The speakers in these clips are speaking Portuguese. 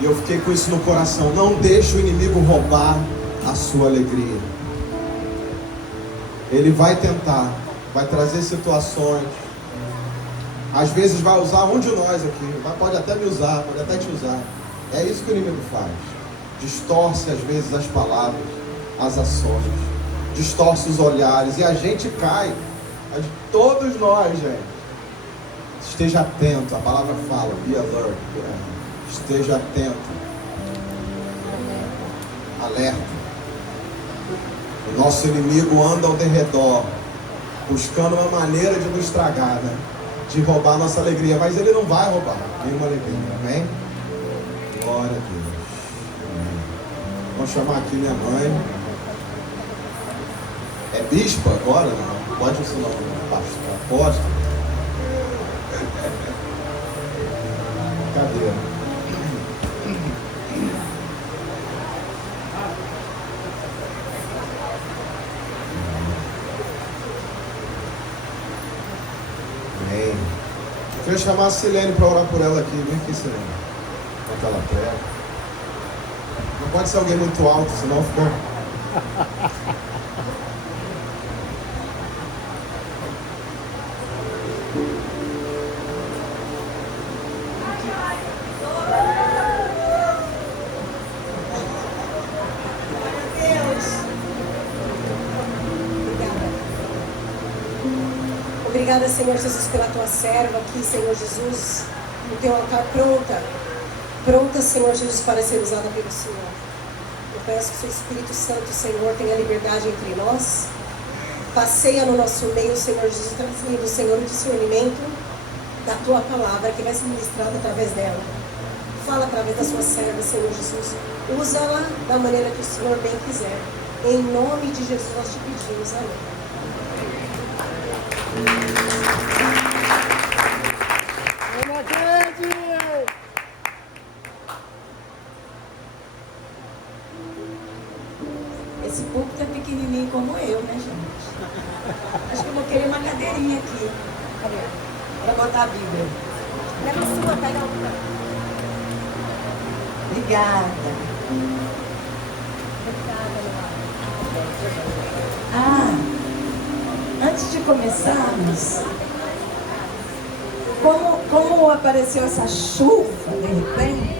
E eu fiquei com isso no coração. Não deixe o inimigo roubar a sua alegria. Ele vai tentar, vai trazer situações. Às vezes vai usar um de nós aqui. Pode até me usar, pode até te usar. É isso que o inimigo faz. Distorce às vezes as palavras, as ações. Distorce os olhares. E a gente cai. Todos nós, gente. Esteja atento. A palavra fala. Be alert. Esteja atento. Alerta. O nosso inimigo anda ao derredor, buscando uma maneira de nos estragar, né? De roubar a nossa alegria. Mas ele não vai roubar nenhuma alegria. Amém? Glória a Deus. Amém. Vamos chamar aqui minha mãe. É bispa agora? Não. Pode ensinar um pastor, apóstolo. Cadê? Amém. Eu queria chamar a Silene para orar por ela aqui. Vem aqui, Silene. Bota ela perto. Não pode ser alguém muito alto, senão fica... Obrigada, Senhor Jesus, pela tua serva aqui, Senhor Jesus, no teu altar pronta, Senhor Jesus, para ser usada pelo Senhor. Eu peço que o seu Espírito Santo, Senhor, tenha liberdade entre nós, passeia no nosso meio, Senhor Jesus, trazendo, Senhor, o discernimento da tua palavra que vai ser ministrada através dela. Fala através da sua serva, Senhor Jesus. Usa-la da maneira que o Senhor bem quiser. Em nome de Jesus nós te pedimos, amém. Esse púlpito é pequenininho como eu, né, gente? Acho que eu vou querer uma cadeirinha aqui. Para botar a Bíblia. Pega a sua, pega a outra. Obrigada. Antes de começarmos, como apareceu essa chuva de repente,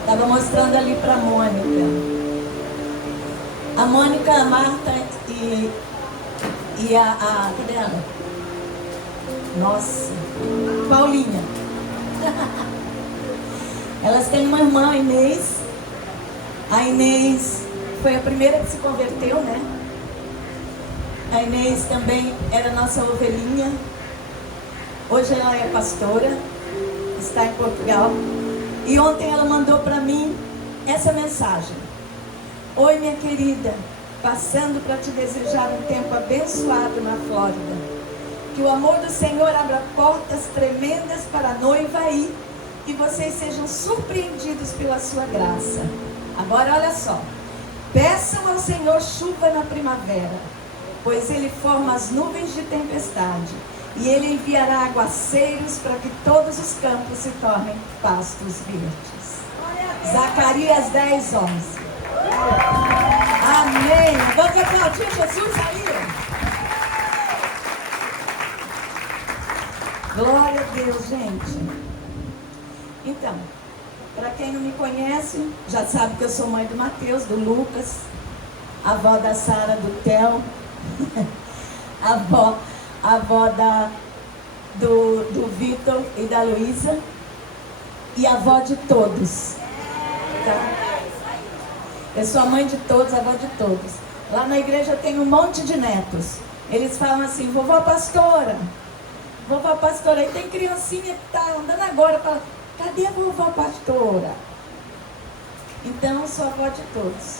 estava mostrando ali para a Mônica. A Mônica, a Marta e cadê ela? Nossa, Paulinha. Elas têm uma irmã, a Inês. A Inês foi a primeira que se converteu, né? A Inês também era nossa ovelhinha. Hoje ela é pastora, está em Portugal. E ontem ela mandou para mim essa mensagem. Oi, minha querida, passando para te desejar um tempo abençoado na Flórida. Que o amor do Senhor abra portas tremendas para a noiva aí e vocês sejam surpreendidos pela sua graça. Agora olha só, peçam ao Senhor chuva na primavera, pois Ele forma as nuvens de tempestade e Ele enviará aguaceiros para que todos os campos se tornem pastos verdes. Zacarias 10, 11. Amém. Vamos aplaudir Jesus aí. Glória a Deus, gente. Então, para quem não me conhece, já sabe que eu sou mãe do Mateus, do Lucas, avó da Sara, do Theo, avó do Vitor e da Luísa, e avó de todos. Tá? Eu sou a mãe de todos, avó de todos. Lá na igreja tem um monte de netos. Eles falam assim, vovó pastora, e tem criancinha que está andando agora, fala, cadê a vovó pastora? Então, eu sou a avó de todos.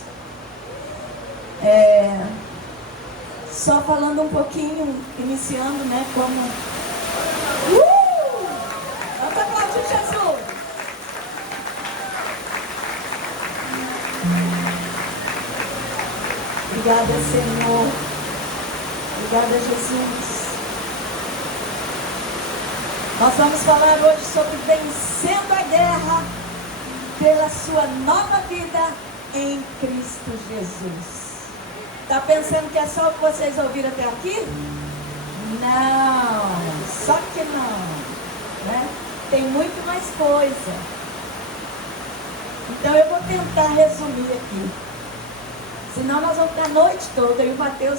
Só falando um pouquinho, iniciando, né, como... Vamos aplaudir Jesus! Obrigada, Senhor. Obrigada, Jesus. Nós vamos falar hoje sobre vencendo a guerra pela sua nova vida em Cristo Jesus. Está pensando que é só o que vocês ouviram até aqui? Não, só que não, né? Tem muito mais coisa. Então eu vou tentar resumir aqui. Senão nós vamos ficar a noite toda e o Mateus,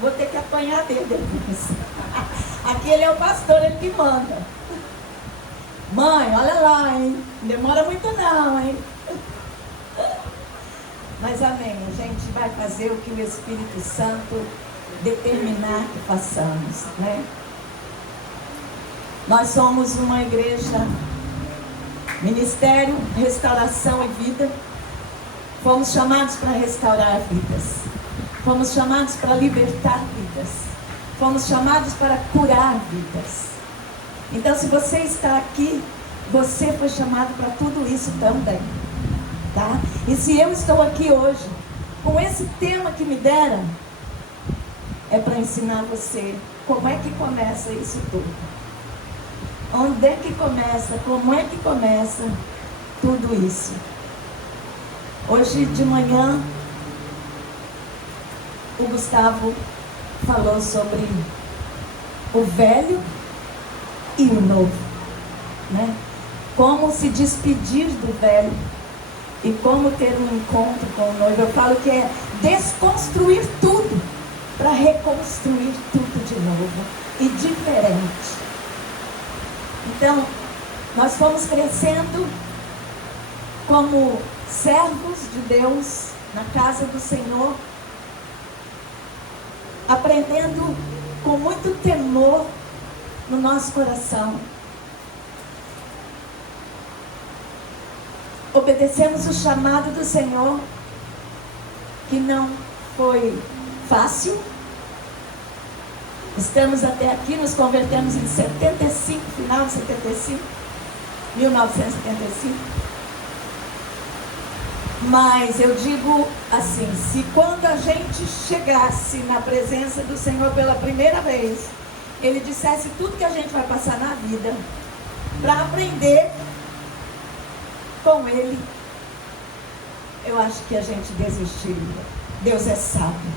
vou ter que apanhar dele depois. Aqui ele é o pastor, ele que manda. Mãe, olha lá, hein? Não demora muito não, hein? Mas amém, a gente vai fazer o que o Espírito Santo determinar que façamos, né? Nós somos uma igreja, ministério, restauração e vida. Fomos chamados para restaurar vidas. Fomos chamados para libertar vidas. Fomos chamados para curar vidas. Então, se você está aqui, você foi chamado para tudo isso também, tá? E se eu estou aqui hoje, com esse tema que me deram, é para ensinar você como é que começa isso tudo. Onde é que começa, como é que começa tudo isso. Hoje de manhã, o Gustavo falou sobre o velho e o novo, né? Como se despedir do velho e como ter um encontro com o noivo. Eu falo que é desconstruir tudo para reconstruir tudo de novo e diferente. Então, nós fomos crescendo como servos de Deus na casa do Senhor, aprendendo com muito temor no nosso coração. Obedecemos o chamado do Senhor, que não foi fácil. Estamos até aqui, nos convertemos em 75, final de 75, 1975. Mas eu digo assim, se quando a gente chegasse na presença do Senhor pela primeira vez, Ele dissesse tudo que a gente vai passar na vida, para aprender com Ele, eu acho que a gente desistiria. Deus é sábio.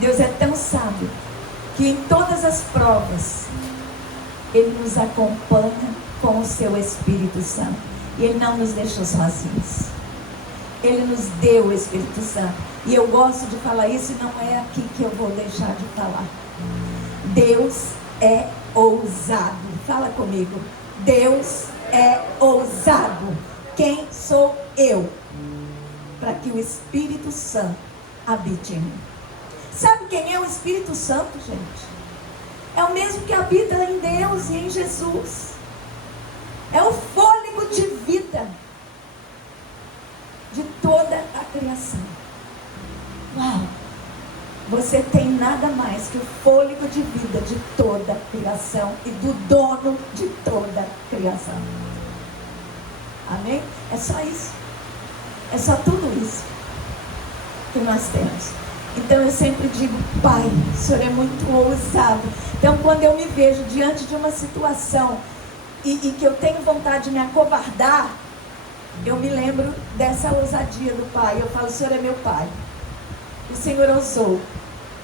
Deus é tão sábio que em todas as provas Ele nos acompanha com o seu Espírito Santo. E Ele não nos deixou sozinhos. Ele nos deu o Espírito Santo. E eu gosto de falar isso, e não é aqui que eu vou deixar de falar. Deus é ousado. Fala comigo. Deus é ousado. Quem sou eu para que o Espírito Santo habite em mim? Sabe quem é o Espírito Santo, gente? É o mesmo que habita em Deus e em Jesus. É o fôlego de vida de toda a criação. Uau! Você tem nada mais que o fôlego de vida de toda a criação e do dono de toda a criação. Amém? É só isso. É só tudo isso que nós temos. Então eu sempre digo, Pai, o Senhor é muito ousado. Então quando eu me vejo diante de uma situação e que eu tenho vontade de me acovardar, eu me lembro dessa ousadia do Pai. Eu falo, o Senhor é meu Pai. O Senhor ousou.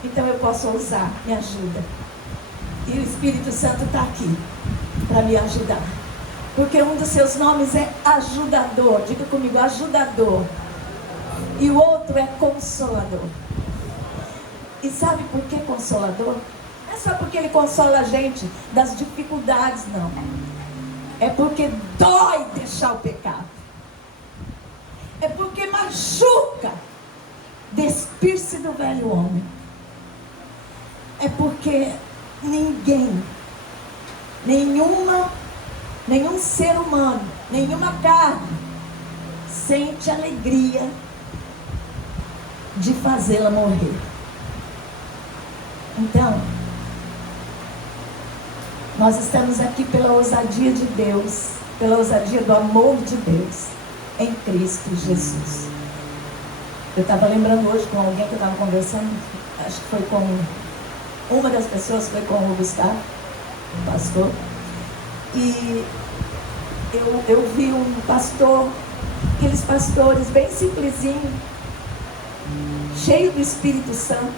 Então eu posso ousar, me ajuda. E o Espírito Santo está aqui para me ajudar. Porque um dos seus nomes é ajudador. Diga comigo, ajudador. E o outro é consolador. E sabe por que consolador? Não é só porque ele consola a gente das dificuldades, não. É porque dói deixar o pecado. É porque machuca despir-se do velho homem. É porque ninguém, nenhum ser humano, nenhuma carne sente alegria de fazê-la morrer. Então, nós estamos aqui pela ousadia de Deus, pela ousadia do amor de Deus em Cristo Jesus. Eu estava lembrando hoje com alguém que eu estava conversando, acho que foi com uma das pessoas, foi com o Gustavo. pastor, e eu vi um pastor, aqueles pastores bem simplesinho, cheio do Espírito Santo,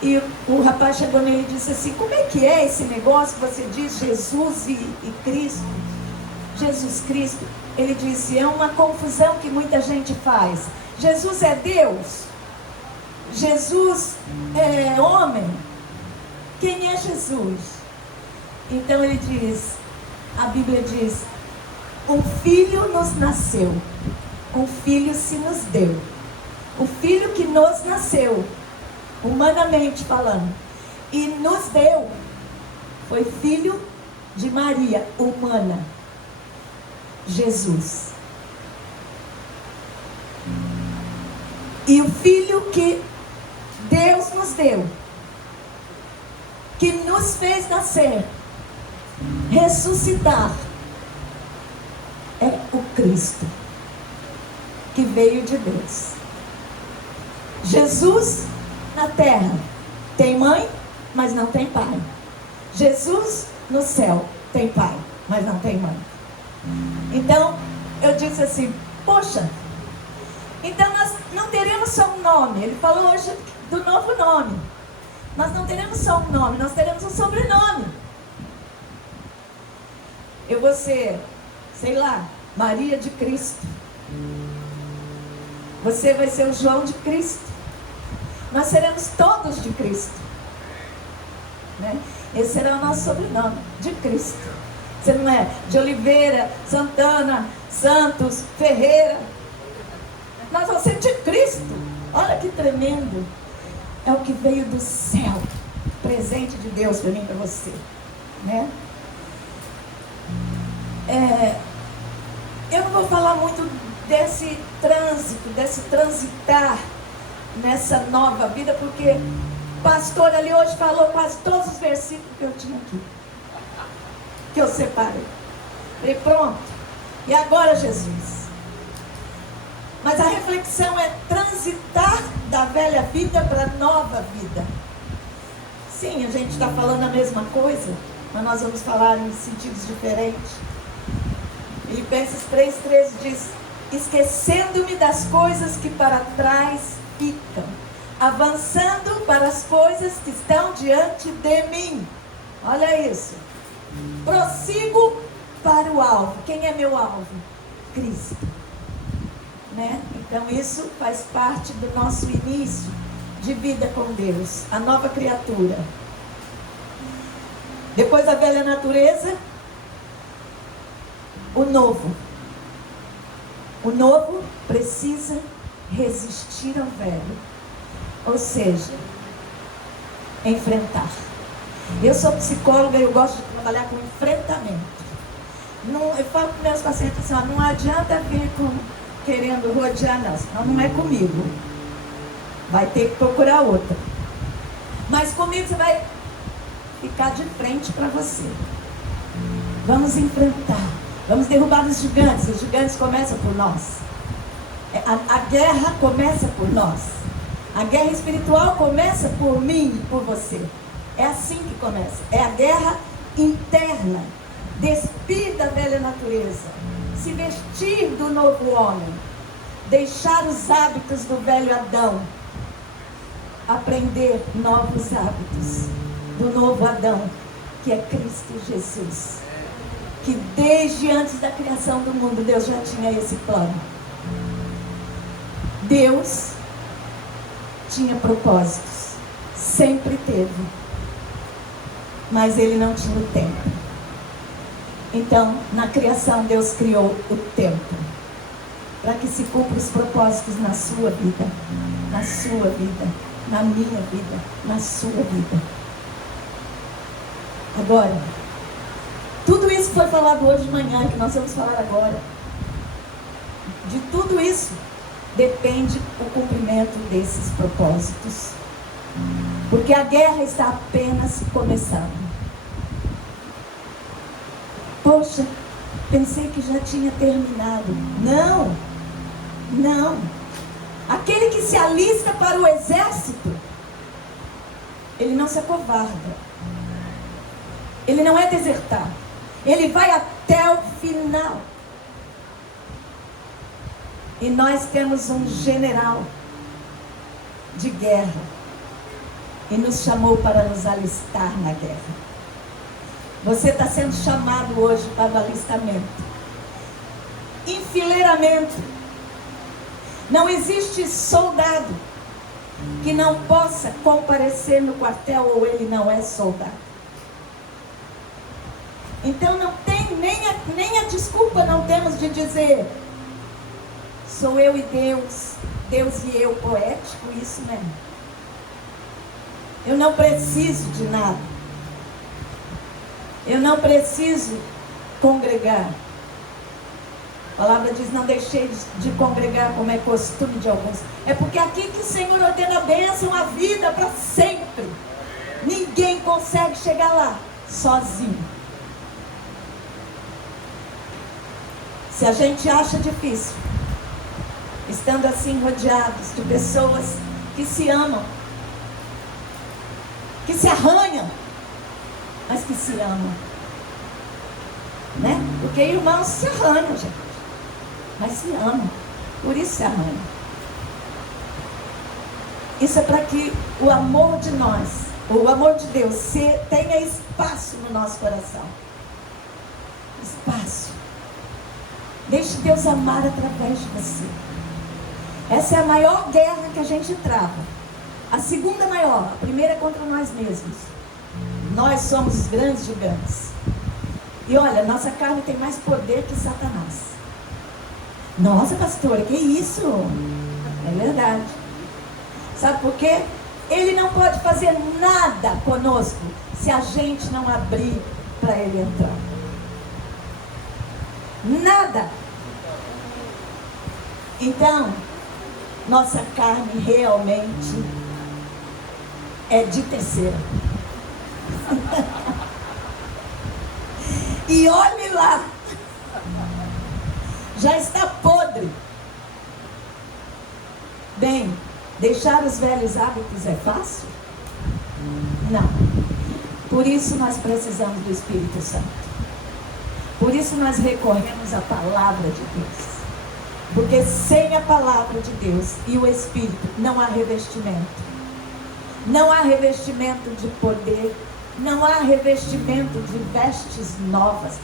e o rapaz chegou nele e disse assim: como é que é esse negócio que você diz Jesus e Cristo? Jesus Cristo. Ele disse: é uma confusão que muita gente faz. Jesus é Deus? Jesus é homem? Quem é Jesus? Então ele diz, a Bíblia diz: um filho nos nasceu, um filho se nos deu. O filho que nos nasceu, humanamente falando, e nos deu, foi filho de Maria, humana, Jesus. E o filho que Deus nos deu, que nos fez nascer, ressuscitar, é o Cristo, que veio de Deus. Jesus na terra tem mãe, mas não tem pai. Jesus no céu tem pai, mas não tem mãe. Então eu disse assim: poxa, então nós não teremos só um nome. Ele falou hoje do novo nome. Nós não teremos só um nome, nós teremos um sobrenome. Eu vou ser, sei lá, Maria de Cristo. Você vai ser o João de Cristo. Nós seremos todos de Cristo, né? Esse será o nosso sobrenome, de Cristo. Você não é de Oliveira, Santana, Santos, Ferreira. Nós vamos ser de Cristo. Olha que tremendo. É o que veio do céu, presente de Deus para mim e para você, né? Eu não vou falar muito desse trânsito, desse transitar nessa nova vida, porque o pastor ali hoje falou quase todos os versículos que eu tinha aqui, que eu separei. Falei, pronto, e agora Jesus? Mas a reflexão é transitar da velha vida para a nova vida. Sim, a gente está falando a mesma coisa, mas nós vamos falar em sentidos diferentes. Filipenses 3,13 diz: esquecendo-me das coisas que para trás ficam, avançando para as coisas que estão diante de mim. Olha isso. Prossigo para o alvo. Quem é meu alvo? Cristo, né? Então isso faz parte do nosso início de vida com Deus, a nova criatura. Depois da velha natureza, o novo. O novo precisa resistir ao velho, ou seja, enfrentar. Eu sou psicóloga e eu gosto de trabalhar com enfrentamento. Eu falo para meus pacientes assim: ó, não adianta vir querendo rodear, não é comigo. Vai ter que procurar outra. Mas comigo você vai ficar de frente para você. Vamos enfrentar. Vamos derrubar os gigantes começam por nós. A guerra começa por nós. A guerra espiritual começa por mim e por você. É assim que começa. É a guerra interna. Despir da velha natureza. Se vestir do novo homem. Deixar os hábitos do velho Adão. Aprender novos hábitos do novo Adão, que é Cristo Jesus. Que desde antes da criação do mundo, Deus já tinha esse plano. Deus tinha propósitos, sempre teve, mas Ele não tinha o tempo. Então, na criação, Deus criou o tempo, para que se cumpra os propósitos na sua vida, na sua vida, na minha vida, na sua vida. Agora, tudo isso foi falado hoje de manhã, que nós vamos falar agora. De tudo isso depende o cumprimento desses propósitos. Porque a guerra está apenas começando. Poxa, pensei que já tinha terminado. Não, não. Aquele que se alista para o exército, ele não se acovarda. Ele não é desertar. Ele vai até o final. E nós temos um general de guerra. E nos chamou para nos alistar na guerra. Você está sendo chamado hoje para o alistamento. Enfileiramento. Não existe soldado que não possa comparecer no quartel ou ele não é soldado. Então não tem nem a desculpa não temos de dizer sou eu e Deus, Deus e eu, poético, isso mesmo. Eu não preciso de nada. Eu não preciso congregar. A palavra diz, não deixei de congregar como é costume de alguns. É porque aqui que o Senhor ordena a bênção, a vida para sempre. Ninguém consegue chegar lá sozinho. Se a gente acha difícil, estando assim rodeados de pessoas que se amam, que se arranham, mas que se amam, né? Porque irmãos se arranham, gente, mas se amam, por isso se arranham. Isso é para que o amor de nós, o amor de Deus, tenha espaço no nosso coração. Espaço. Deixe Deus amar através de você. Essa é a maior guerra que a gente trava. A segunda maior, a primeira é contra nós mesmos. Nós somos os grandes gigantes. E olha, nossa carne tem mais poder que Satanás. Nossa, pastora, que isso? É verdade. Sabe por quê? Ele não pode fazer nada conosco se a gente não abrir para ele entrar. Nada. Então, nossa carne realmente é de terceira. E olhe lá, já está podre. Bem, deixar os velhos hábitos é fácil? Não. Por isso nós precisamos do Espírito Santo. Por isso nós recorremos à palavra de Deus. Porque sem a palavra de Deus e o Espírito não há revestimento. Não há revestimento de poder. Não há revestimento de vestes novas.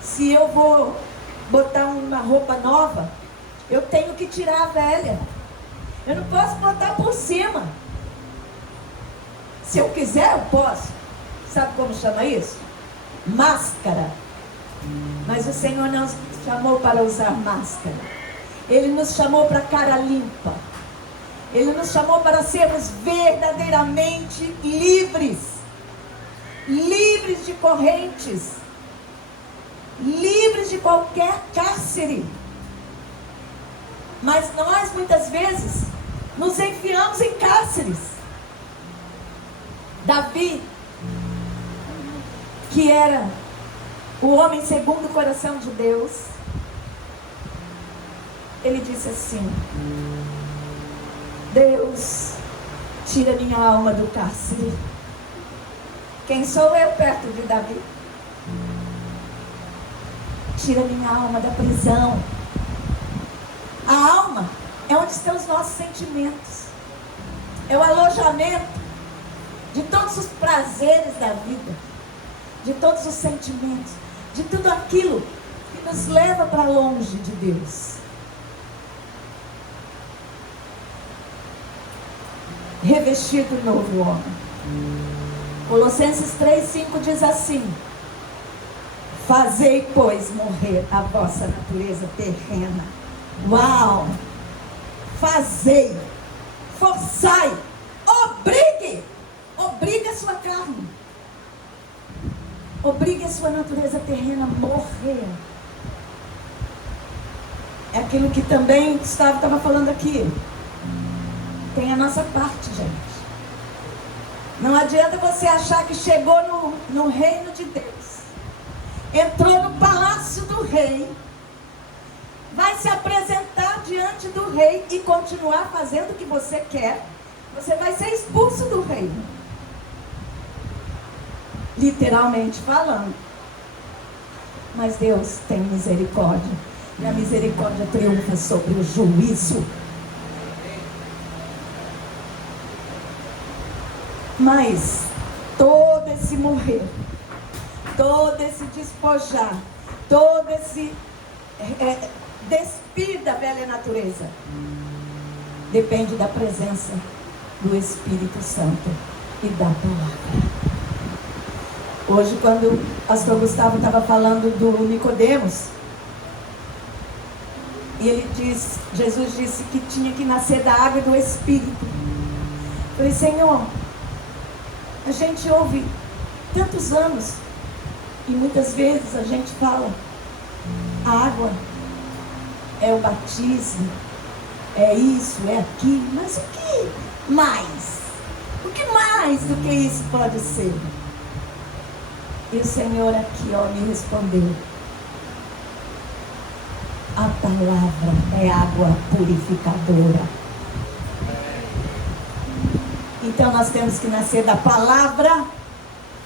Se eu vou botar uma roupa nova, eu tenho que tirar a velha. Eu não posso botar por cima. Se eu quiser, eu posso. Sabe como chama isso? Máscara. Mas o Senhor não nos chamou para usar máscara. Ele nos chamou para cara limpa. Ele nos chamou para sermos verdadeiramente livres. Livres de correntes. Livres de qualquer cárcere. Mas nós muitas vezes nos enfiamos em cárceres. Davi, que era o homem segundo o coração de Deus, ele disse assim: Deus, tira minha alma do cárcere. Quem sou eu perto de Davi? Tira minha alma da prisão. A alma é onde estão os nossos sentimentos. É o alojamento de todos os prazeres da vida, de todos os sentimentos, de tudo aquilo que nos leva para longe de Deus. Revestido do novo homem. Colossenses 3:5 diz assim: fazei, pois, morrer a vossa natureza terrena. Uau! Fazei, forçai, obrigue a sua carne, obrigue a sua natureza terrena a morrer. É aquilo que também Gustavo estava falando aqui. Tem a nossa parte, gente. Não adianta você achar que chegou no reino de Deus, entrou no palácio do rei, vai se apresentar diante do rei e continuar fazendo o que você quer. Você vai ser expulso do reino. literalmente falando. Mas Deus tem misericórdia, e a misericórdia triunfa sobre o juízo. Mas todo esse morrer, todo esse despojar, todo esse despir da velha natureza, depende da presença do Espírito Santo e da palavra. Hoje, quando o pastor Gustavo estava falando do Nicodemos, e Jesus disse que tinha que nascer da água e do Espírito. Eu falei, Senhor, a gente ouve tantos anos, e muitas vezes a gente fala, a água é o batismo, é isso, é aquilo, mas o que mais? O que mais do que isso pode ser? E o Senhor aqui, me respondeu, a palavra é água purificadora. Então nós temos que nascer da palavra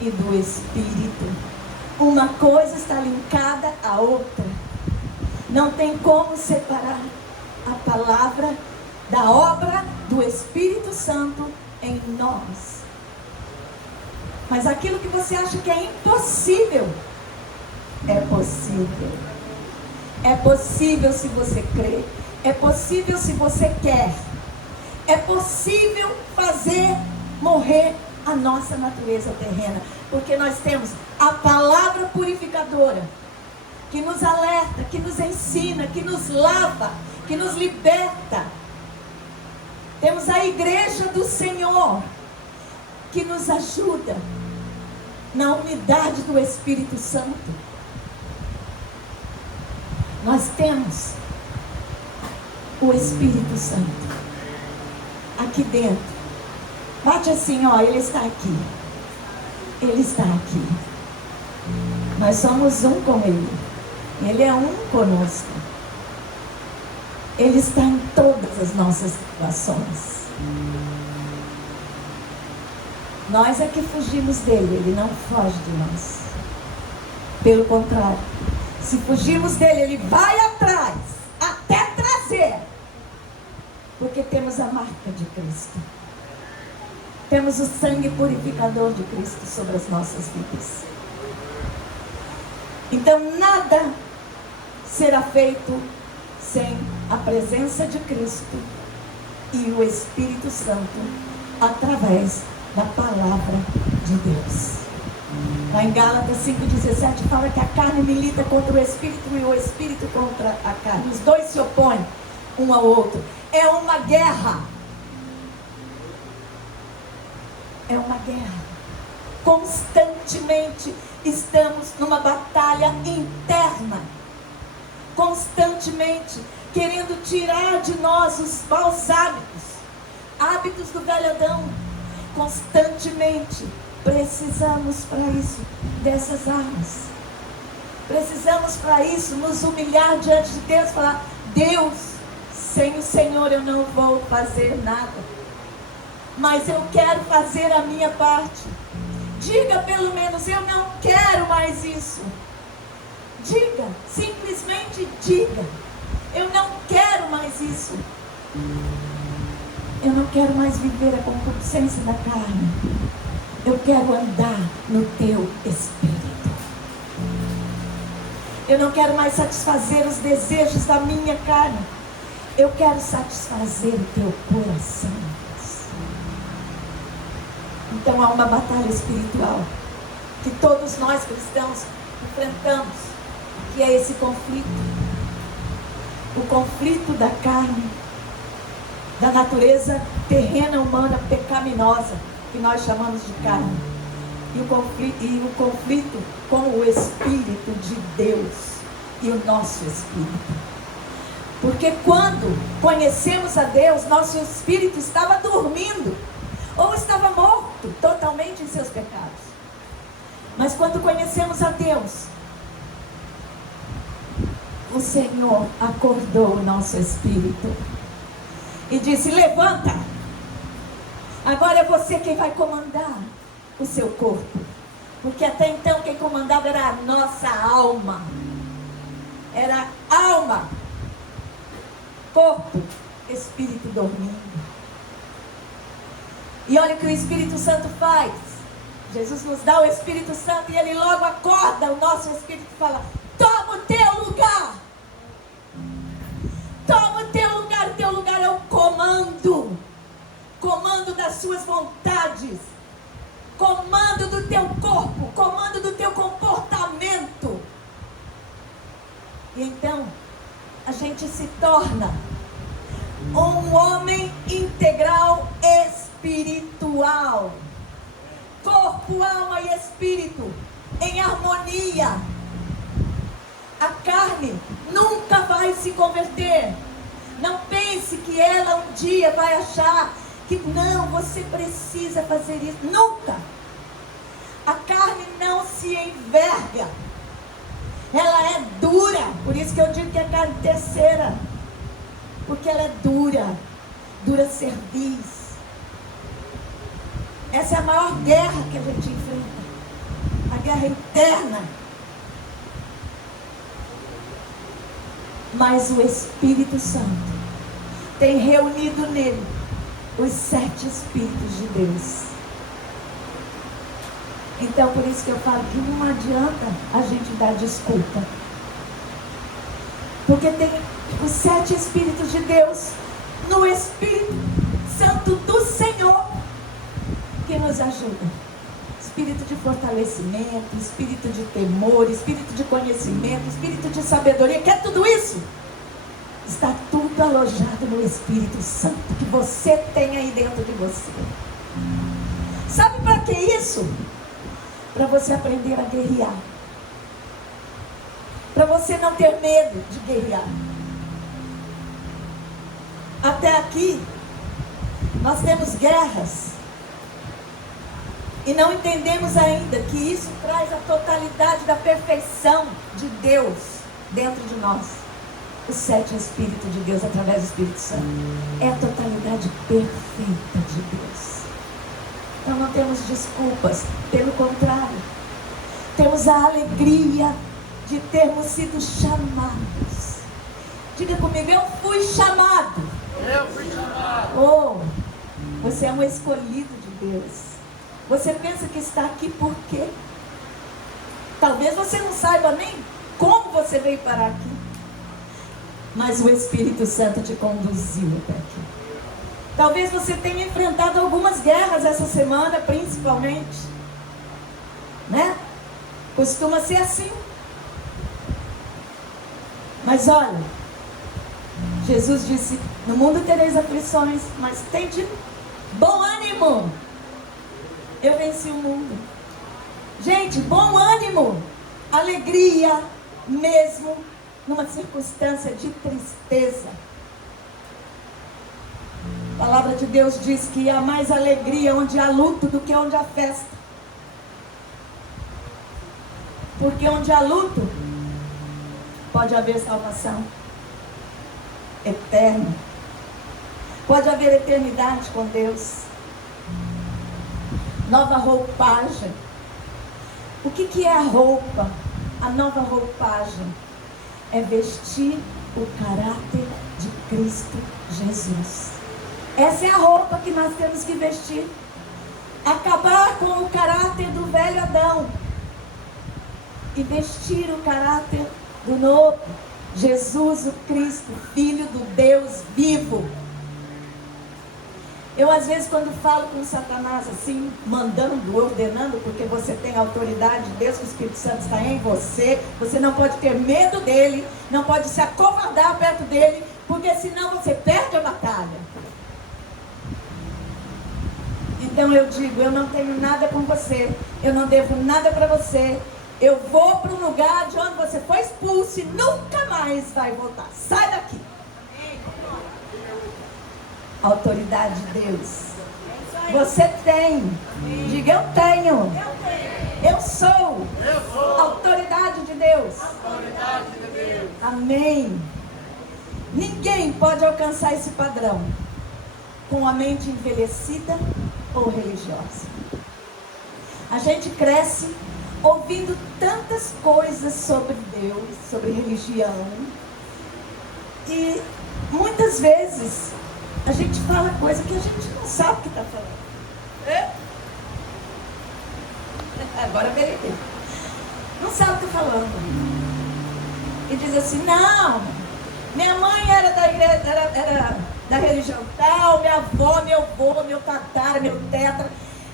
e do Espírito. Uma coisa está linkada à outra. Não tem como separar a palavra da obra do Espírito Santo em nós. Mas aquilo que você acha que é impossível, é possível. É possível se você crê. É possível se você quer. É possível fazer morrer a nossa natureza terrena. Porque nós temos a palavra purificadora, que nos alerta, que nos ensina, que nos lava, que nos liberta. Temos a igreja do Senhor, que nos ajuda na unidade do Espírito Santo. Nós temos o Espírito Santo aqui dentro. Bate assim, ele está aqui. Ele está aqui. Nós somos um com Ele. Ele é um conosco. Ele está em todas as nossas situações. Nós é que fugimos dele, ele não foge de nós. Pelo contrário, se fugirmos dele, ele vai atrás, até trazer. Porque temos a marca de Cristo. Temos o sangue purificador de Cristo sobre as nossas vidas. Então nada será feito sem a presença de Cristo e o Espírito Santo através da palavra de Deus. Lá em Gálatas 5,17 fala que a carne milita contra o Espírito e o Espírito contra a carne. Os dois se opõem um ao outro. É uma guerra. É uma guerra. Constantemente estamos numa batalha interna. Constantemente querendo tirar de nós os maus hábitos do velho Adão. Constantemente precisamos para isso dessas armas. Precisamos para isso nos humilhar diante de Deus, falar: Deus, sem o Senhor eu não vou fazer nada, mas eu quero fazer a minha parte. Diga pelo menos: eu não quero mais isso. Diga, simplesmente diga: eu não quero mais isso. Eu não quero mais viver a concupiscência da carne. Eu quero andar no teu Espírito. Eu não quero mais satisfazer os desejos da minha carne. Eu quero satisfazer o teu coração. Então há uma batalha espiritual que todos nós cristãos enfrentamos, que é esse conflito. O conflito da carne, da natureza terrena humana pecaminosa, que nós chamamos de carne, e o conflito com o Espírito de Deus e o nosso Espírito. Porque quando conhecemos a Deus, nosso Espírito estava dormindo, ou estava morto totalmente em seus pecados. Mas quando conhecemos a Deus, o Senhor acordou o nosso Espírito e disse: levanta, agora é você quem vai comandar o seu corpo. Porque até então quem comandava era a nossa alma. Era alma, corpo, espírito dormindo. E olha o que o Espírito Santo faz. Jesus nos dá o Espírito Santo e ele logo acorda o nosso espírito e fala: toma o teu lugar. Toma o teu lugar. O teu lugar é o comando. Comando das suas vontades. Comando do teu corpo. Comando do teu comportamento. E então, a gente se torna um homem integral espiritual. Corpo, alma e espírito em harmonia. A carne nunca vai se converter. Não pense que ela um dia vai achar que não, você precisa fazer isso. Nunca. A carne não se enverga. Ela é dura. Por isso que eu digo que é carne terceira. Porque ela é dura. Dura cerviz. Essa é a maior guerra que a gente enfrenta. A guerra interna. Mas o Espírito Santo tem reunido nele os 7 Espíritos de Deus. Então por isso que eu falo que não adianta a gente dar desculpa. Porque tem os 7 Espíritos de Deus no Espírito Santo do Senhor que nos ajuda. Espírito de fortalecimento, espírito de temor, espírito de conhecimento, espírito de sabedoria. Quer tudo isso? Está tudo alojado no Espírito Santo que você tem aí dentro de você. Sabe para que isso? Para você aprender a guerrear. Para você não ter medo de guerrear. Até aqui, nós temos guerras. E não entendemos ainda que isso traz a totalidade da perfeição de Deus dentro de nós. Os 7 Espíritos de Deus através do Espírito Santo. É a totalidade perfeita de Deus. Então não temos desculpas. Pelo contrário, temos a alegria de termos sido chamados. Diga comigo, eu fui chamado. Eu fui chamado. Oh, você é um escolhido de Deus. Você pensa que está aqui por quê? Talvez você não saiba nem como você veio parar aqui. Mas o Espírito Santo te conduziu até aqui. Talvez você tenha enfrentado algumas guerras essa semana, principalmente. Né? Costuma ser assim. Mas olha, Jesus disse, no mundo tereis aflições, mas tende bom ânimo. Eu venci o mundo. Gente, bom ânimo, alegria, mesmo numa circunstância de tristeza. A palavra de Deus diz que há mais alegria onde há luto do que onde há festa. Porque onde há luto, pode haver salvação eterna. Pode haver eternidade com Deus. Nova roupagem. O que é a roupa? A nova roupagem é vestir o caráter de Cristo Jesus. Essa é a roupa que nós temos que vestir. Acabar com o caráter do velho Adão e vestir o caráter do novo, Jesus o Cristo, Filho do Deus vivo. Eu às vezes quando falo com Satanás assim, mandando, ordenando, porque você tem a autoridade de Deus, que o Espírito Santo está em você, você não pode ter medo dele, não pode se acovardar perto dele, porque senão você perde a batalha. Então eu digo, eu não tenho nada com você, eu não devo nada para você, eu vou para um lugar de onde você foi expulso e nunca mais vai voltar. Sai daqui. Autoridade de Deus. Você tem. Diga, eu tenho. Eu sou. Autoridade de Deus. Amém. Ninguém pode alcançar esse padrão com a mente envelhecida ou religiosa. A gente cresce ouvindo tantas coisas sobre Deus, sobre religião. E muitas vezes a gente fala coisa que a gente não sabe o que está falando. Agora veio. Não sabe o que está falando. E diz assim, não, minha mãe era da igreja, era da religião tal, minha avó, meu avô, meu tatara, meu tetra.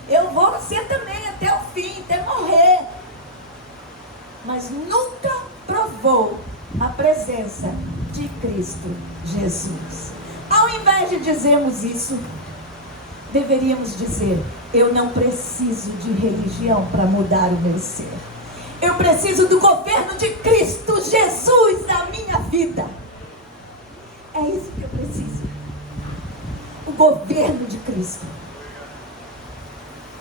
Eu vou ser também até o fim, até morrer. Mas nunca provou a presença de Cristo Jesus. Ao invés de dizermos isso, deveríamos dizer, eu não preciso de religião para mudar o meu ser. Eu preciso do governo de Cristo Jesus na minha vida. É isso que eu preciso. O governo de Cristo.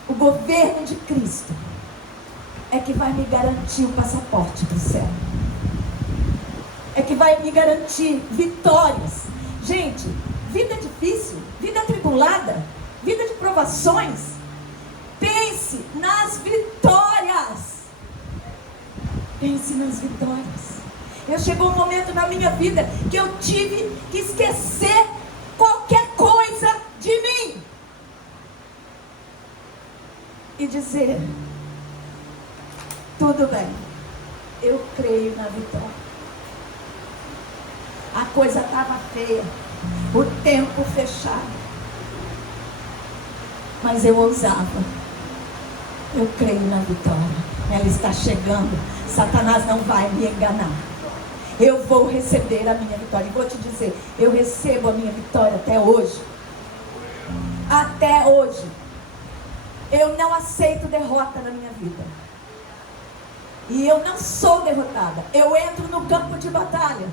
O governo de Cristo é que vai me garantir o passaporte para o céu. É que vai me garantir vitórias. Gente, vida difícil, vida atribulada, vida de provações. Pense nas vitórias. Pense nas vitórias. Chegou um momento na minha vida que eu tive que esquecer qualquer coisa de mim. E dizer, tudo bem, eu creio na vitória. A coisa estava feia, o tempo fechado. Mas eu ousava. Eu creio na vitória. Ela está chegando. Satanás não vai me enganar. Eu vou receber a minha vitória. E vou te dizer, eu recebo a minha vitória até hoje. Até hoje. Eu não aceito derrota na minha vida. E eu não sou derrotada. Eu entro no campo de batalha,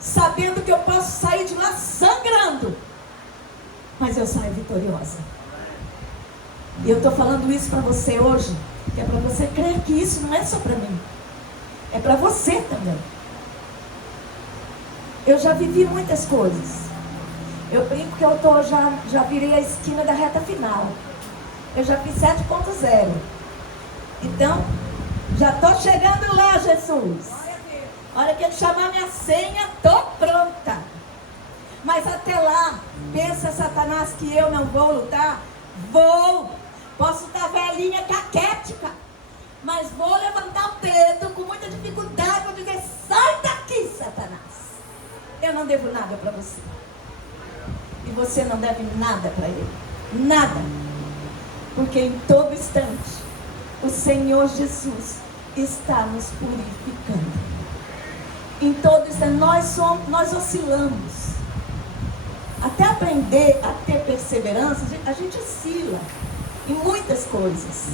sabendo que eu posso sair de lá sangrando. Mas eu saio vitoriosa. E eu estou falando isso para você hoje, que é para você crer que isso não é só para mim. É para você também. Eu já vivi muitas coisas. Eu brinco que eu já virei a esquina da reta final. Eu já fiz 7.0. Então, já estou chegando lá, Jesus. A hora que ele chamar minha senha, estou pronta. Mas até lá, pensa Satanás que eu não vou lutar? Vou. Posso estar velhinha, caquética, mas vou levantar o dedo com muita dificuldade, vou dizer, sai daqui, Satanás. Eu não devo nada para você. E você não deve nada para ele. Nada. Porque em todo instante, o Senhor Jesus está nos purificando. Em todo instante, nós oscilamos. Até aprender a ter perseverança, a gente oscila em muitas coisas.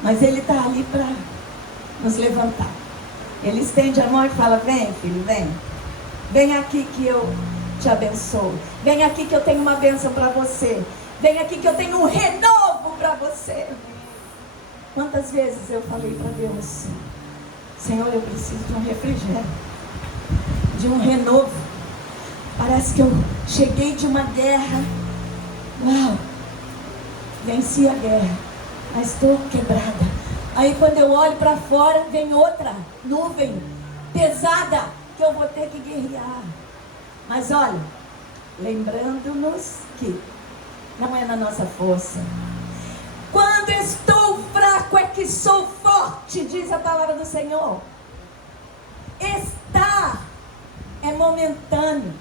Mas Ele está ali para nos levantar. Ele estende a mão e fala, vem filho, vem. Vem aqui que eu te abençoo. Vem aqui que eu tenho uma bênção para você. Vem aqui que eu tenho um renovo para você. Quantas vezes eu falei para Deus, Senhor, eu preciso de um refrigério, de um renovo. Parece que eu cheguei de uma guerra. Uau! Venci a guerra, mas estou quebrada. Aí quando eu olho para fora, vem outra nuvem pesada que eu vou ter que guerrear. Mas olha, lembrando-nos que não é na nossa força. Quando estou fraco é que sou forte, diz a palavra do Senhor. Estar é momentâneo.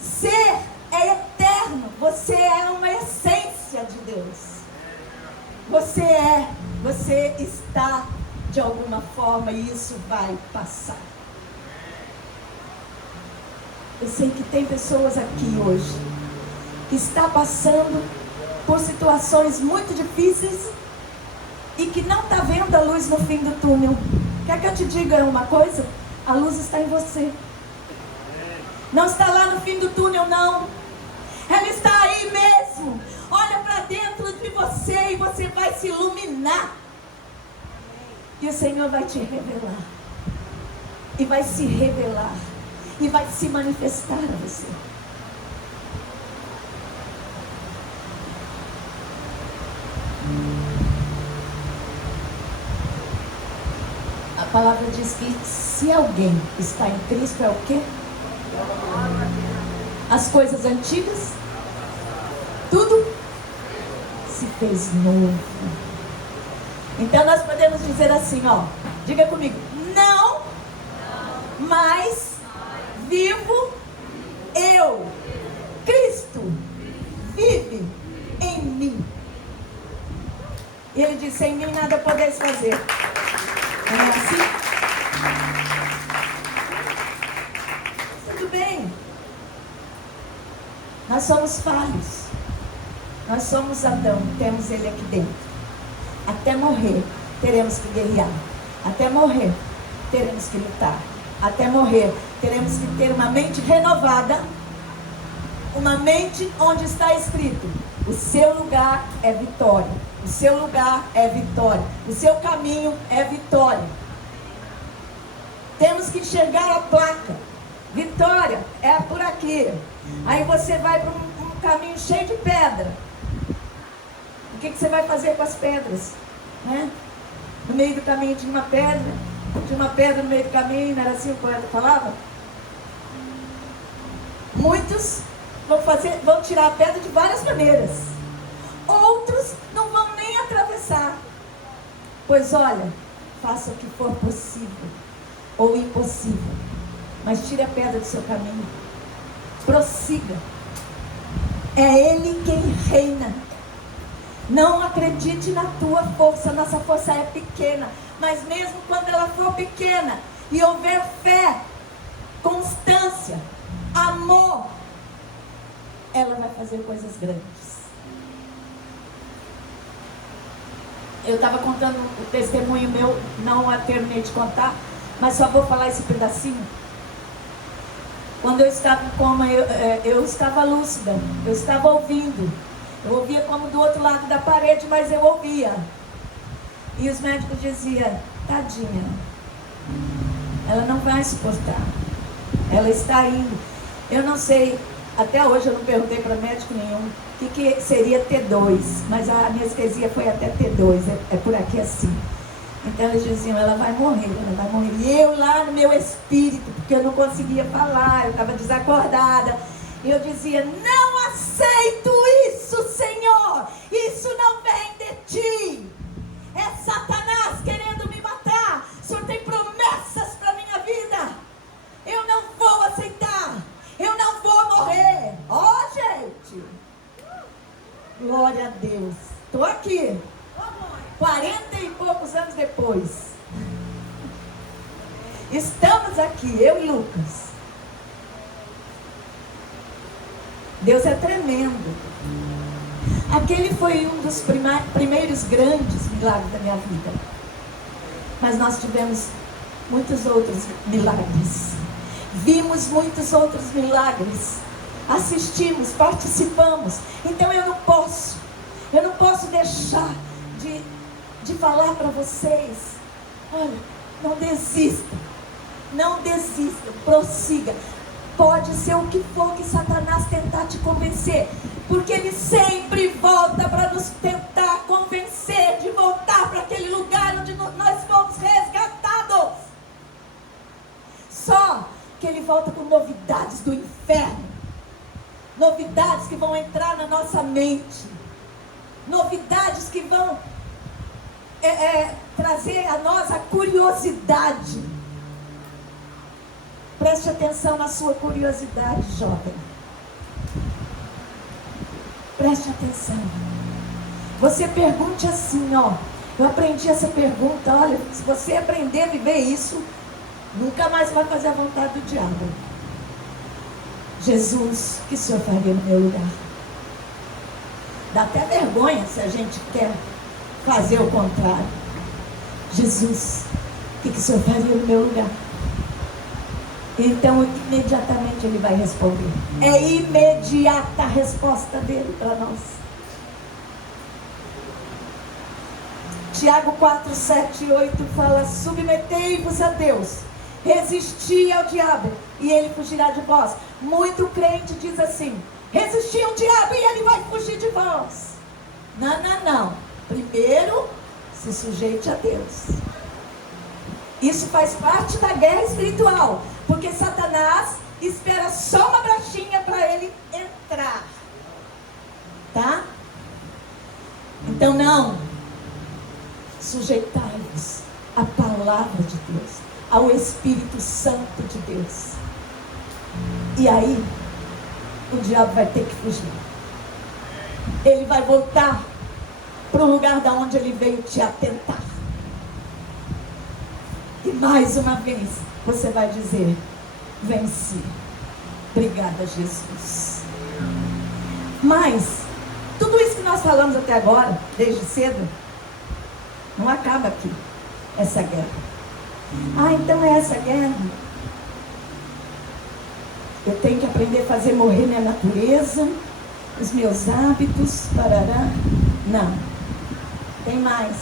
Ser é eterno. Você é uma essência de Deus. Você está de alguma forma e isso vai passar. Eu sei que tem pessoas aqui hoje que está passando por situações muito difíceis e que não está vendo a luz no fim do túnel. Quer que eu te diga uma coisa? A luz está em você. Não está lá no fim do túnel, não. Ela está aí mesmo. Olha para dentro de você e você vai se iluminar. E o Senhor vai te revelar. E vai se revelar. E vai se manifestar a você. palavra diz que se alguém está em Cristo, é o quê? As coisas antigas, tudo se fez novo. Então nós podemos dizer assim, ó, diga comigo, não mais vivo eu, Cristo vive em mim. E ele disse, sem mim nada podeis fazer. Não é assim? Tudo bem. Nós somos falhos. Nós somos Adão, temos ele aqui dentro. Até morrer, teremos que guerrear. Até morrer, teremos que lutar. Até morrer, teremos que ter uma mente renovada. Uma mente onde está escrito, o seu lugar é vitória. O seu lugar é vitória. O seu caminho é vitória. Temos que enxergar a placa. Vitória é por aqui. Aí você vai para um caminho cheio de pedra. O que você vai fazer com as pedras? Né? No meio do caminho tinha uma pedra. Tinha uma pedra no meio do caminho. Não era assim o poeta falava? Muitos vão tirar a pedra de várias maneiras. Outros não vão nem atravessar. Pois olha, faça o que for possível ou impossível, mas tire a pedra do seu caminho. Prossiga. É Ele quem reina. Não acredite na tua força. Nossa força é pequena, mas mesmo quando ela for pequena e houver fé, constância, amor, ela vai fazer coisas grandes. Eu estava contando o testemunho meu, não a terminei de contar, mas só vou falar esse pedacinho. Quando eu estava em coma, eu estava lúcida, eu estava ouvindo. Eu ouvia como do outro lado da parede, mas eu ouvia. E os médicos diziam, tadinha, ela não vai suportar, ela está indo. Eu não sei, até hoje eu não perguntei para médico nenhum o que seria T2, mas a anestesia foi até T2, é por aqui assim. Então eles diziam, ela vai morrer, ela vai morrer. E eu lá no meu espírito, porque eu não conseguia falar, eu estava desacordada, e eu dizia, não aceito isso, Senhor, isso não vem de ti, é Satanás querendo me matar. O Senhor tem promessas para a minha vida, eu não vou aceitar, eu não vou morrer. Ó, gente, glória a Deus, estou aqui, 40 e poucos anos depois, estamos aqui, eu e Lucas. Deus é tremendo. Aquele foi um dos primeiros grandes milagres da minha vida, mas nós tivemos muitos outros milagres, vimos muitos outros milagres, assistimos, participamos. Então eu não posso deixar de falar para vocês, olha, não desista, prossiga. Pode ser o que for que Satanás tentar te convencer, porque ele sempre volta para nos tentar convencer de voltar para aquele lugar onde nós fomos resgatados. Só que ele volta com novidades do inferno, novidades que vão entrar na nossa mente, novidades que vão trazer a nós a curiosidade. Preste atenção na sua curiosidade, jovem. Preste atenção. Você pergunte assim, ó. Eu aprendi essa pergunta, olha, se você aprender a viver isso, nunca mais vai fazer a vontade do diabo. Jesus, o que o Senhor faria no meu lugar? Dá até vergonha se a gente quer fazer o contrário. Jesus, o que o Senhor faria no meu lugar? Então imediatamente ele vai responder. É imediata a resposta dele para nós. Tiago 4, 7 e 8 fala, submetei-vos a Deus, resisti ao diabo e ele fugirá de vós. Muito crente diz assim, resisti ao diabo e ele vai fugir de vós. Não. Primeiro, se sujeite a Deus. Isso faz parte da guerra espiritual, porque Satanás espera só uma brechinha para ele entrar, tá? Então não, sujeitai-vos à palavra de Deus, ao Espírito Santo de Deus, e aí o diabo vai ter que fugir. Ele vai voltar para o lugar da onde ele veio te atentar. E mais uma vez você vai dizer: venci. Obrigada, Jesus. Mas tudo isso que nós falamos até agora, desde cedo, não acaba aqui, essa guerra. Ah, então é essa guerra. Eu tenho que aprender a fazer morrer minha natureza, os meus hábitos, parará. Não. Tem mais.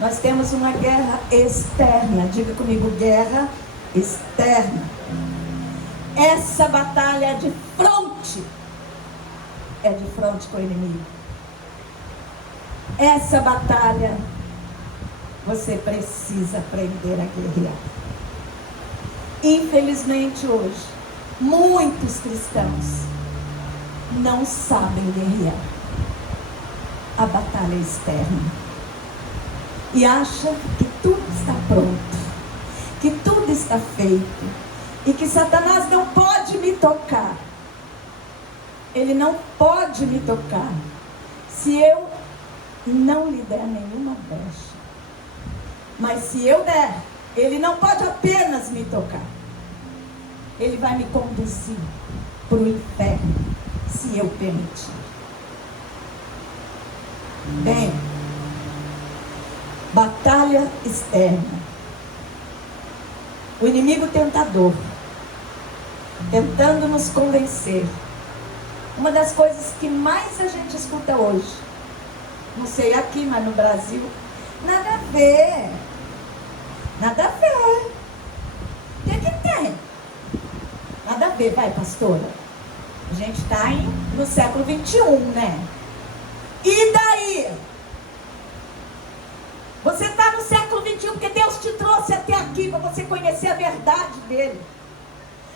Nós temos uma guerra externa. Diga comigo, guerra externa. Essa batalha é de fronte. É de fronte com o inimigo. Essa batalha você precisa aprender a guerrear. Infelizmente hoje, muitos cristãos não sabem guerrear a batalha externa. E acham que tudo está pronto, que tudo está feito, e que Satanás não pode me tocar. Ele não pode me tocar se eu não lhe der nenhuma brecha. Mas se eu der, ele não pode apenas me tocar. Ele vai me conduzir para o inferno, se eu permitir. Bem, batalha externa. O inimigo tentador, tentando nos convencer. Uma das coisas que mais a gente escuta hoje, não sei aqui, mas no Brasil, nada a ver. Nada a ver. O que tem? Nada a ver, vai, pastora. A gente está no século 21, né? E daí? Você está no século 21 porque Deus te trouxe até aqui para você conhecer a verdade dele.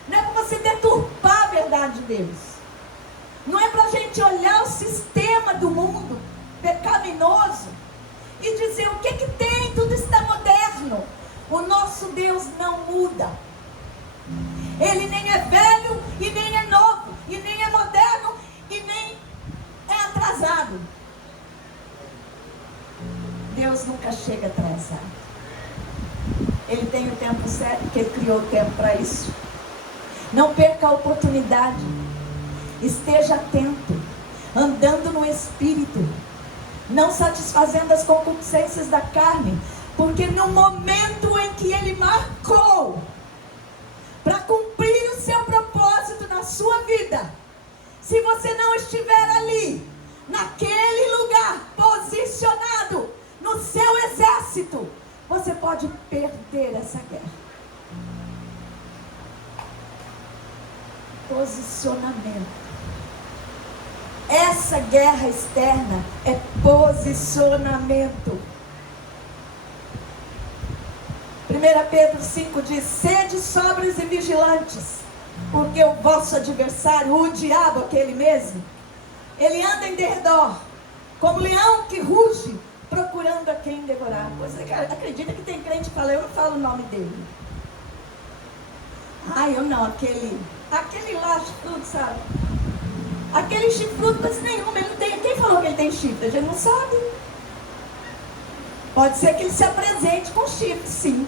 Não é para você deturpar a verdade de Deus. Não é para a gente olhar o sistema do mundo pecaminoso e dizer o que tem, tudo está moderno. O nosso Deus não muda. Ele nem é velho e nem é novo, e nem é moderno e nem é atrasado. Deus nunca chega atrasado. Ele tem o tempo certo, porque Ele criou o tempo para isso. Não perca a oportunidade. Esteja atento, andando no Espírito, não satisfazendo as concupiscências da carne, porque no momento em que Ele marcou para cumprir o seu propósito na sua vida, se você não estiver ali, naquele lugar, posicionado no seu exército, você pode perder essa guerra. Posicionamento. Essa guerra externa é posicionamento. 1 Pedro 5 diz: sede sóbrios e vigilantes, porque o vosso adversário, o diabo, aquele mesmo, ele anda em derredor, como leão que ruge, procurando a quem devorar. Você acredita que tem crente que fala: eu não falo o nome dele. Ah, eu não, aquele lá chifrudo, sabe? Aquele chifrudo, mas nenhum, ele não tem. Quem falou que ele tem chifre? A gente não sabe. Pode ser que ele se apresente com chifre, sim.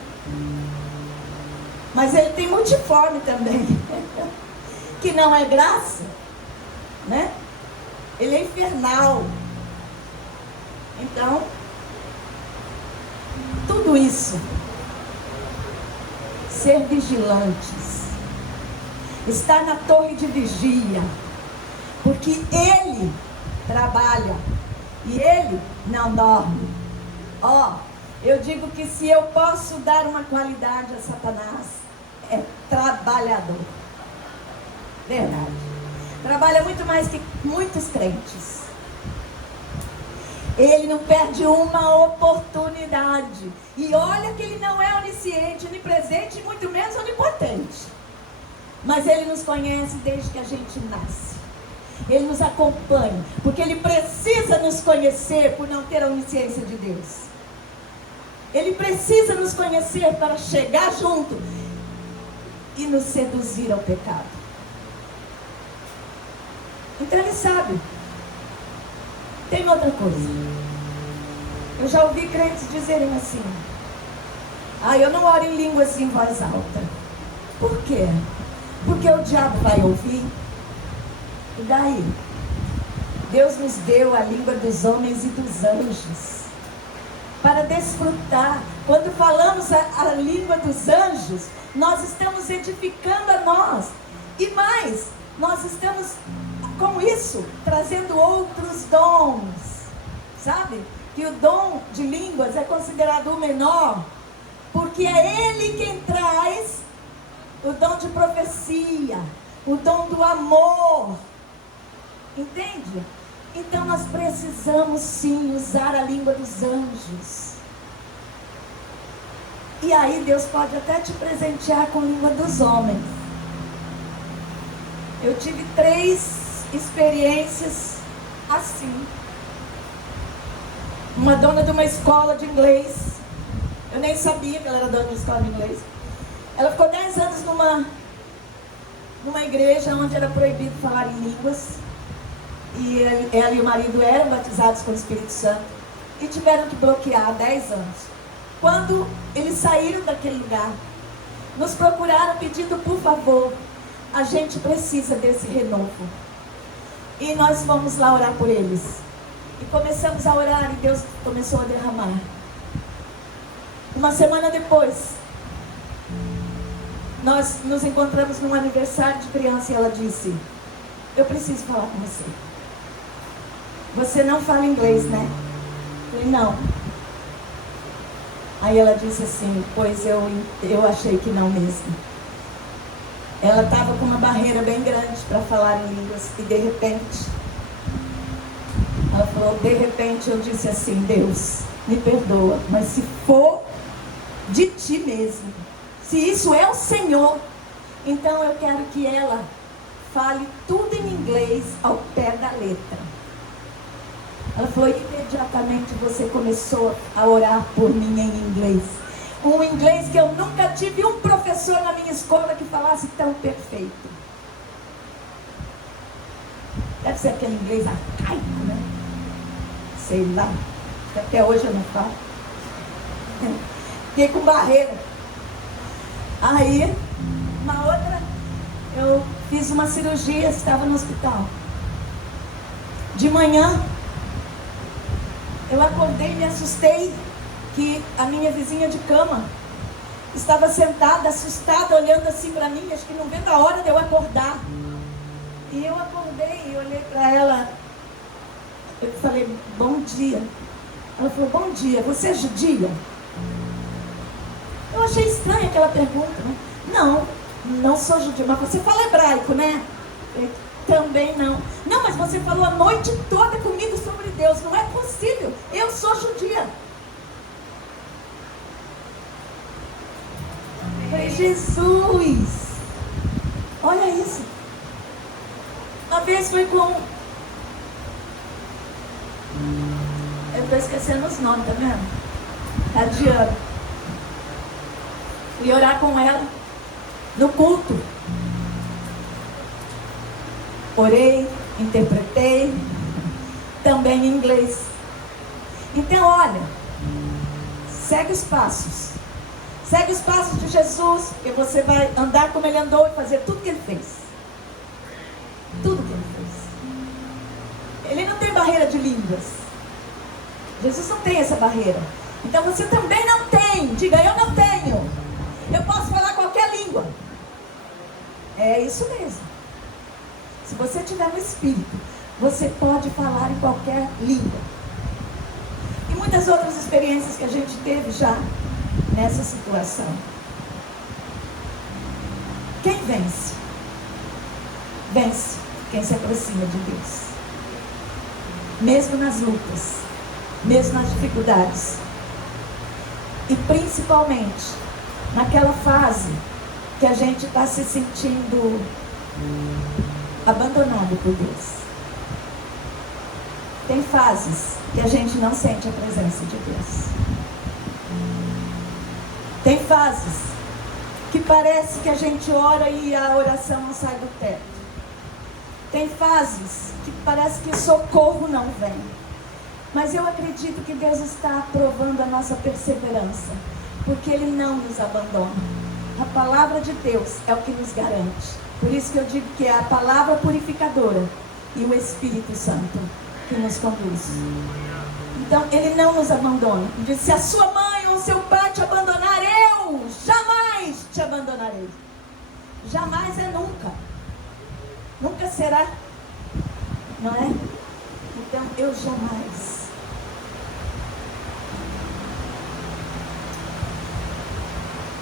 Mas ele tem multiforme também. Que não é graça, né? Ele é infernal. Então, tudo isso, ser vigilantes, estar na torre de vigia, porque Ele trabalha e Ele não dorme. Eu digo que se eu posso dar uma qualidade a Satanás, é trabalhador. Verdade. Trabalha muito mais que muitos crentes. Ele não perde uma oportunidade. E olha que Ele não é onisciente, onipresente e muito menos onipotente. Mas Ele nos conhece desde que a gente nasce. Ele nos acompanha, porque Ele precisa nos conhecer por não ter a onisciência de Deus. Ele precisa nos conhecer para chegar junto e nos seduzir ao pecado. Então Ele sabe. Tem outra coisa. Eu já ouvi crentes dizerem assim: eu não oro em línguas em voz alta. Por quê? Porque o diabo vai ouvir. E daí? Deus nos deu a língua dos homens e dos anjos para desfrutar. Quando falamos a língua dos anjos, nós estamos edificando a nós. E mais, nós estamos com isso trazendo outros dons. Sabe? Que o dom de línguas é considerado o menor, porque é ele quem traz o dom de profecia, o dom do amor. Entende? Então nós precisamos sim usar a língua dos anjos. E aí Deus pode até te presentear com a língua dos homens. Eu tive 3 experiências assim. Uma dona de uma escola de inglês, eu nem sabia que ela era dona de uma escola de inglês. Ela ficou 10 anos numa igreja onde era proibido falar em línguas. E ela e o marido eram batizados com o Espírito Santo e tiveram que bloquear 10 anos. Quando eles saíram daquele lugar, nos procuraram pedindo: por favor, a gente precisa desse renovo. E nós fomos lá orar por eles. E começamos a orar e Deus começou a derramar. Uma semana depois, nós nos encontramos num aniversário de criança e ela disse: eu preciso falar com você. Você não fala inglês, né? Eu falei: não. Aí ela disse assim: pois eu achei que não mesmo. Ela estava com uma barreira bem grande para falar em línguas. E de repente, ela falou: de repente eu disse assim: Deus, me perdoa, mas se for de ti mesmo, se isso é o Senhor, então eu quero que ela fale tudo em inglês ao pé da letra. Ela falou: imediatamente você começou a orar por mim em inglês. Um inglês que eu nunca tive um professor na minha escola que falasse tão perfeito. Deve ser aquele inglês arcaico, né? Sei lá. Até hoje eu não falo. Fiquei com barreira. Aí, uma outra, eu fiz uma cirurgia, estava no hospital. De manhã, eu acordei e me assustei que a minha vizinha de cama estava sentada, assustada, olhando assim para mim, acho que não vendo a hora de eu acordar. E eu acordei e olhei para ela, eu falei: bom dia. Ela falou: bom dia, você é judia? Eu achei estranha aquela pergunta, né? Não sou judia. Mas você fala hebraico, né? Eu, também não. Não, mas você falou a noite toda comigo sobre Deus. Não é possível. Eu sou judia. Eu falei: Jesus, olha isso. Uma vez foi com... eu estou esquecendo os nomes, tá vendo? A Diana. Fui orar com ela no culto. Orei, interpretei, também em inglês. Então, olha, segue os passos. Segue os passos de Jesus, porque você vai andar como Ele andou e fazer tudo que Ele fez. Tudo que Ele fez. Ele não tem barreira de línguas. Jesus não tem essa barreira. Então você também não tem. Diga: eu não tenho. Eu posso falar qualquer língua. É isso mesmo. Se você tiver no Espírito, você pode falar em qualquer língua. E muitas outras experiências que a gente teve já nessa situação. Quem vence? Vence quem se aproxima de Deus. Mesmo nas lutas. mesmo nas dificuldades. E principalmente naquela fase que a gente está se sentindo abandonado por Deus. Tem fases que a gente não sente a presença de Deus. Tem fases que parece que a gente ora e a oração não sai do teto. Tem fases que parece que socorro não vem. Mas eu acredito que Deus está provando a nossa perseverança, porque Ele não nos abandona. A palavra de Deus é o que nos garante. Por isso que eu digo que é a palavra purificadora e o Espírito Santo que nos conduz. Então Ele não nos abandona. Ele diz: se a sua mãe ou seu pai te abandonar, eu jamais te abandonarei. Jamais é nunca. Nunca será. Não é? Então eu jamais.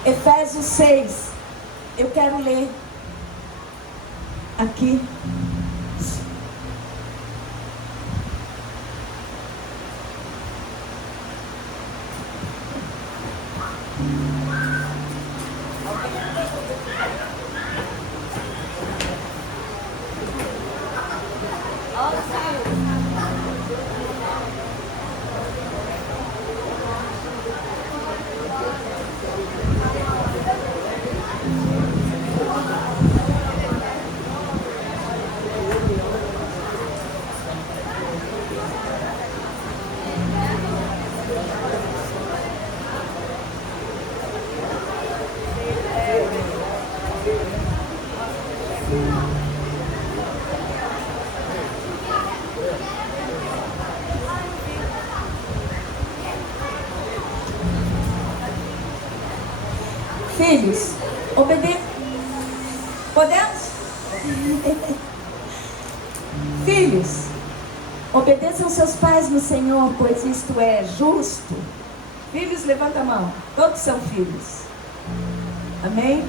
Efésios 6. Eu quero ler aqui. Filhos, podemos? Filhos, obedeçam seus pais no Senhor, pois isto é justo. Filhos, levanta a mão. Todos são filhos. Amém?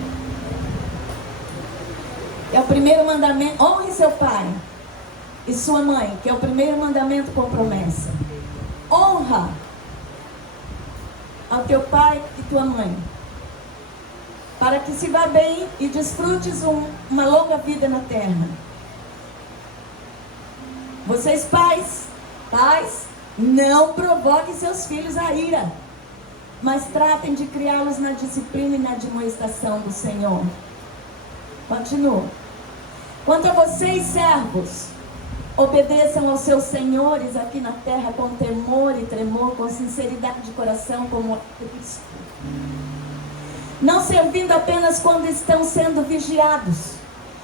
É o primeiro mandamento. Honre seu pai e sua mãe, que é o primeiro mandamento com promessa. Honra ao teu pai e tua mãe, para que se vá bem e desfrutes uma longa vida na terra. Vocês pais, não provoquem seus filhos a ira, mas tratem de criá-los na disciplina e na admoestação do Senhor. Continua. Quanto a vocês, servos, obedeçam aos seus senhores aqui na terra com temor e tremor, com sinceridade de coração, como a Cristo. Não servindo apenas quando estão sendo vigiados,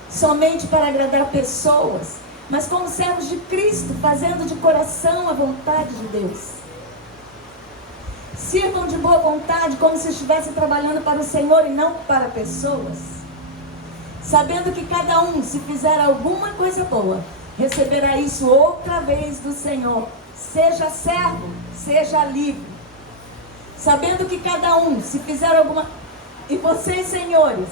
somente para agradar pessoas, mas como servos de Cristo, fazendo de coração a vontade de Deus. Sirvam de boa vontade, como se estivessem trabalhando para o Senhor e não para pessoas, sabendo que cada um, se fizer alguma coisa boa, receberá isso outra vez do Senhor, seja servo, seja livre. Sabendo que cada um, se fizer alguma... E vocês, senhores,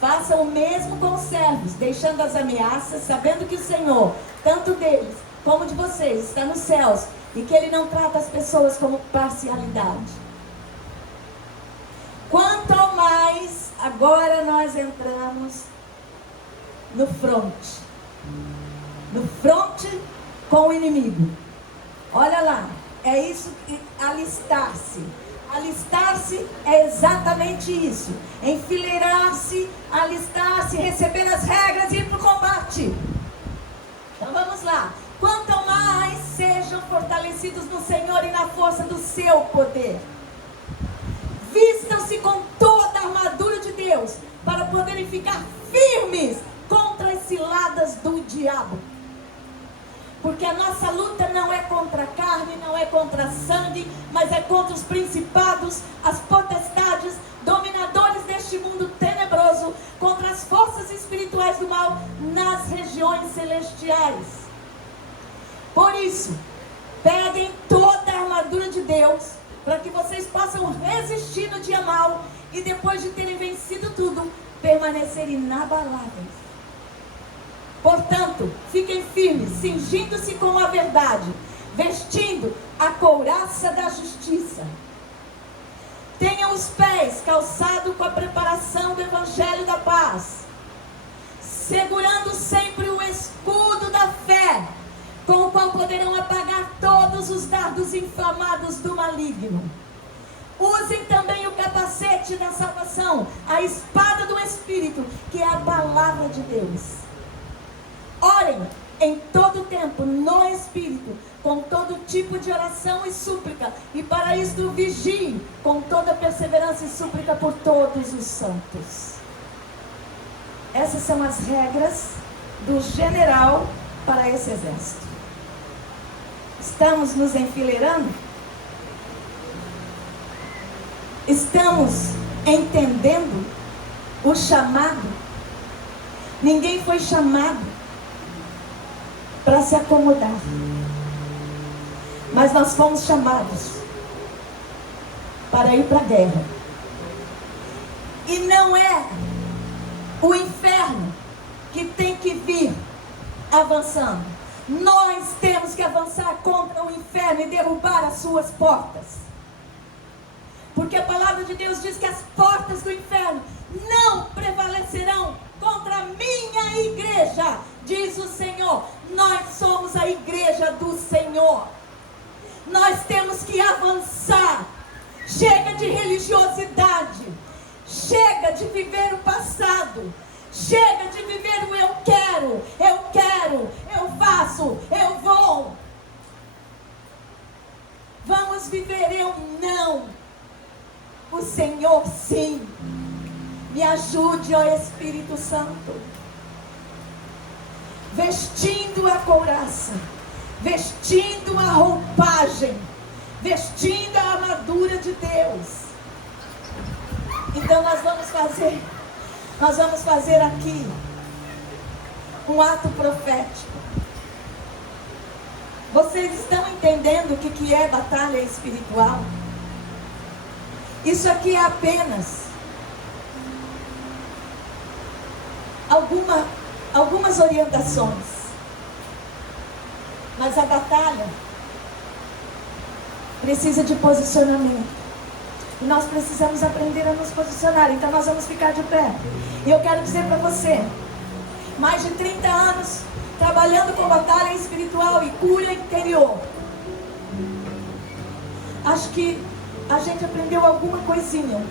façam o mesmo com os servos, deixando as ameaças, sabendo que o Senhor, tanto deles como de vocês, está nos céus, e que Ele não trata as pessoas como parcialidade. Quanto ao mais, agora nós entramos no fronte. No fronte com o inimigo. Olha lá, é isso que alistar-se. Alistar-se é exatamente isso. Enfileirar-se, alistar-se, receber as regras e ir para o combate. Então vamos lá. Quanto ao mais, sejam fortalecidos no Senhor e na força do seu poder. Vistam-se com toda a armadura de Deus, para poderem ficar firmes contra as ciladas do diabo. Porque a nossa luta não é contra a carne, não é contra sangue, mas é contra os principados, as potestades, dominadores deste mundo tenebroso, contra as forças espirituais do mal nas regiões celestiais. Por isso, peguem toda a armadura de Deus, para que vocês possam resistir no dia mau e depois de terem vencido tudo, permanecer inabaláveis. Portanto, fiquem firmes, cingindo-se com a verdade, vestindo a couraça da justiça. Tenham os pés calçados com a preparação do evangelho da paz, segurando sempre o escudo da fé, com o qual poderão apagar todos os dardos inflamados do maligno. Usem também o capacete da salvação, a espada do Espírito, que é a palavra de Deus. Orem em todo tempo, no Espírito, com todo tipo de oração e súplica, e para isto vigiem com toda perseverança e súplica por todos os santos. Essas são as regras do general para esse exército. Estamos nos enfileirando? Estamos entendendo o chamado? Ninguém foi chamado para se acomodar, mas nós fomos chamados para ir para a guerra. E não é o inferno que tem que vir avançando. Nós temos que avançar contra o inferno e derrubar as suas portas. Porque a palavra de Deus diz que as portas do inferno não prevalecerão contra a minha igreja, diz o Senhor. Nós somos a igreja do Senhor. Nós temos que avançar. Chega de religiosidade. Chega de viver o passado. Chega de viver o eu quero, eu faço, eu vou. Vamos viver eu não. O Senhor sim. Me ajude, ó Espírito Santo. Vestindo a couraça, vestindo a roupagem, vestindo a armadura de Deus. Então nós vamos fazer aqui um ato profético. Vocês estão entendendo o que é batalha espiritual? Isso aqui é apenas algumas orientações. Mas a batalha precisa de posicionamento. E nós precisamos aprender a nos posicionar. Então nós vamos ficar de pé. E eu quero dizer para você, mais de 30 anos trabalhando com batalha espiritual e cura interior. Acho que a gente aprendeu alguma coisinha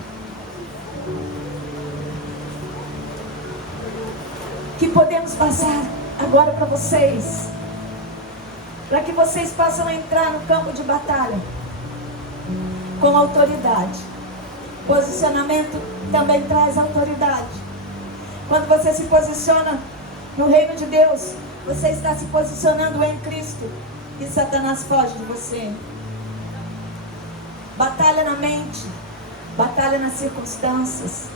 que podemos passar agora para vocês, para que vocês possam entrar no campo de batalha com autoridade. Posicionamento também traz autoridade. Quando você se posiciona no reino de Deus, você está se posicionando em Cristo e Satanás foge de você. Batalha na mente, batalha nas circunstâncias,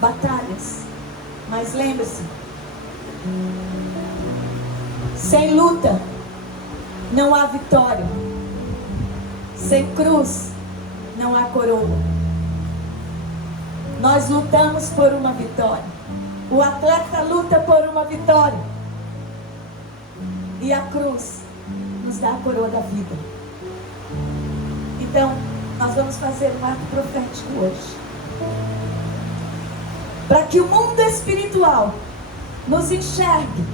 batalhas. Mas lembre-se, sem luta não há vitória. Sem cruz não há coroa. Nós lutamos por uma vitória. O atleta luta por uma vitória. E a cruz nos dá a coroa da vida. Então, nós vamos fazer um ato profético hoje. Para que o mundo espiritual nos enxergue.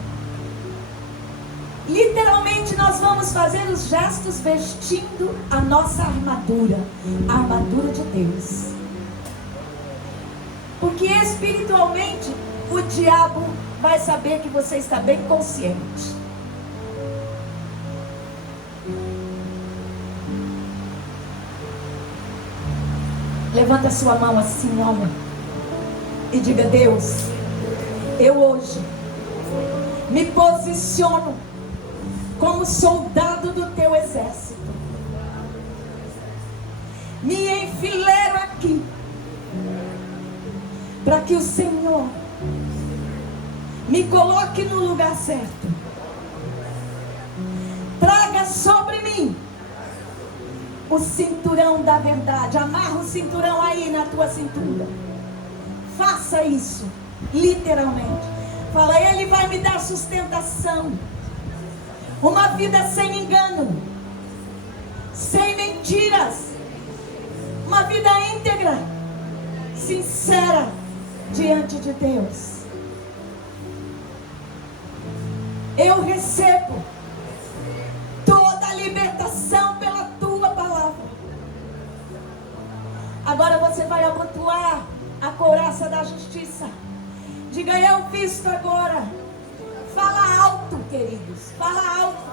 Literalmente nós vamos fazer os gestos vestindo a nossa armadura. A armadura de Deus. Porque espiritualmente o diabo vai saber que você está bem consciente. Levanta a sua mão assim, olha, e diga: Deus, eu hoje me posiciono como soldado do teu exército. Me enfileiro aqui, para que o Senhor me coloque no lugar certo. Traga sobre mim o cinturão da verdade. Amarra o cinturão aí na tua cintura. Faça isso, literalmente. Fala: Ele vai me dar sustentação. Uma vida sem engano. sem mentiras, uma vida íntegra, sincera diante de Deus. Eu recebo toda a libertação pela tua palavra. Agora você vai abotoar a couraça da justiça. Diga: eu visto agora. Fala alto, queridos, fala alto.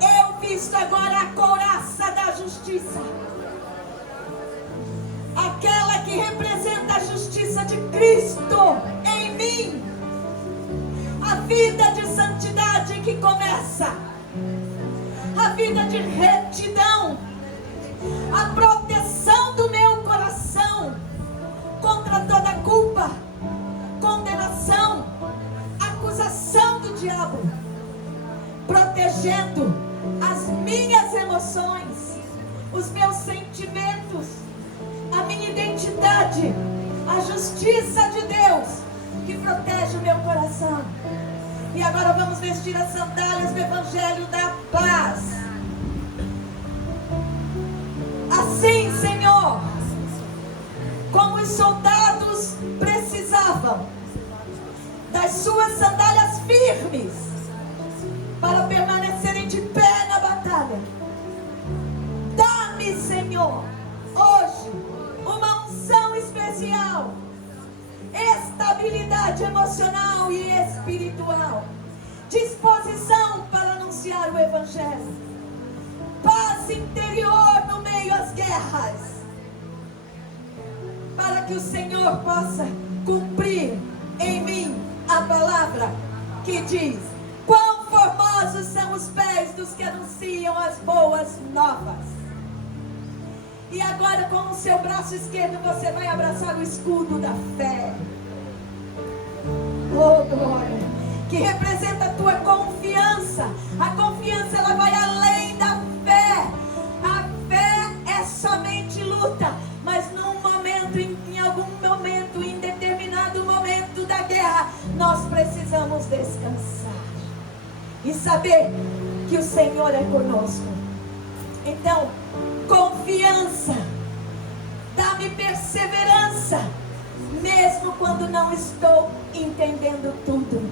Eu visto agora a couraça da justiça, aquela que representa a justiça de Cristo em mim, a vida de santidade que começa, a vida de retidão, a proteção do meu coração contra toda culpa, condenação, acusação do diabo, protegendo as minhas emoções, os meus sentimentos, a minha identidade, a justiça de Deus que protege o meu coração. E agora vamos vestir as sandálias do Evangelho da paz. Assim, Senhor, como os soldados precisavam das suas sandálias firmes para permanecerem de pé na batalha, dá-me, Senhor, hoje uma unção especial, estabilidade emocional e espiritual, disposição para anunciar o Evangelho, paz interior no meio às guerras, para que o Senhor possa cumprir em mim a palavra que diz: quão formosos são os pés dos que anunciam as boas novas. E agora, com o seu braço esquerdo, você vai abraçar o escudo da fé. Oh, glória! Que representa a tua confiança. A confiança, ela vai além da fé. A fé é somente luta. Mas num momento, em algum momento, em determinado momento da guerra, nós precisamos descansar e saber que o Senhor é conosco. Então, confiança, dá-me perseverança, mesmo quando não estou entendendo tudo.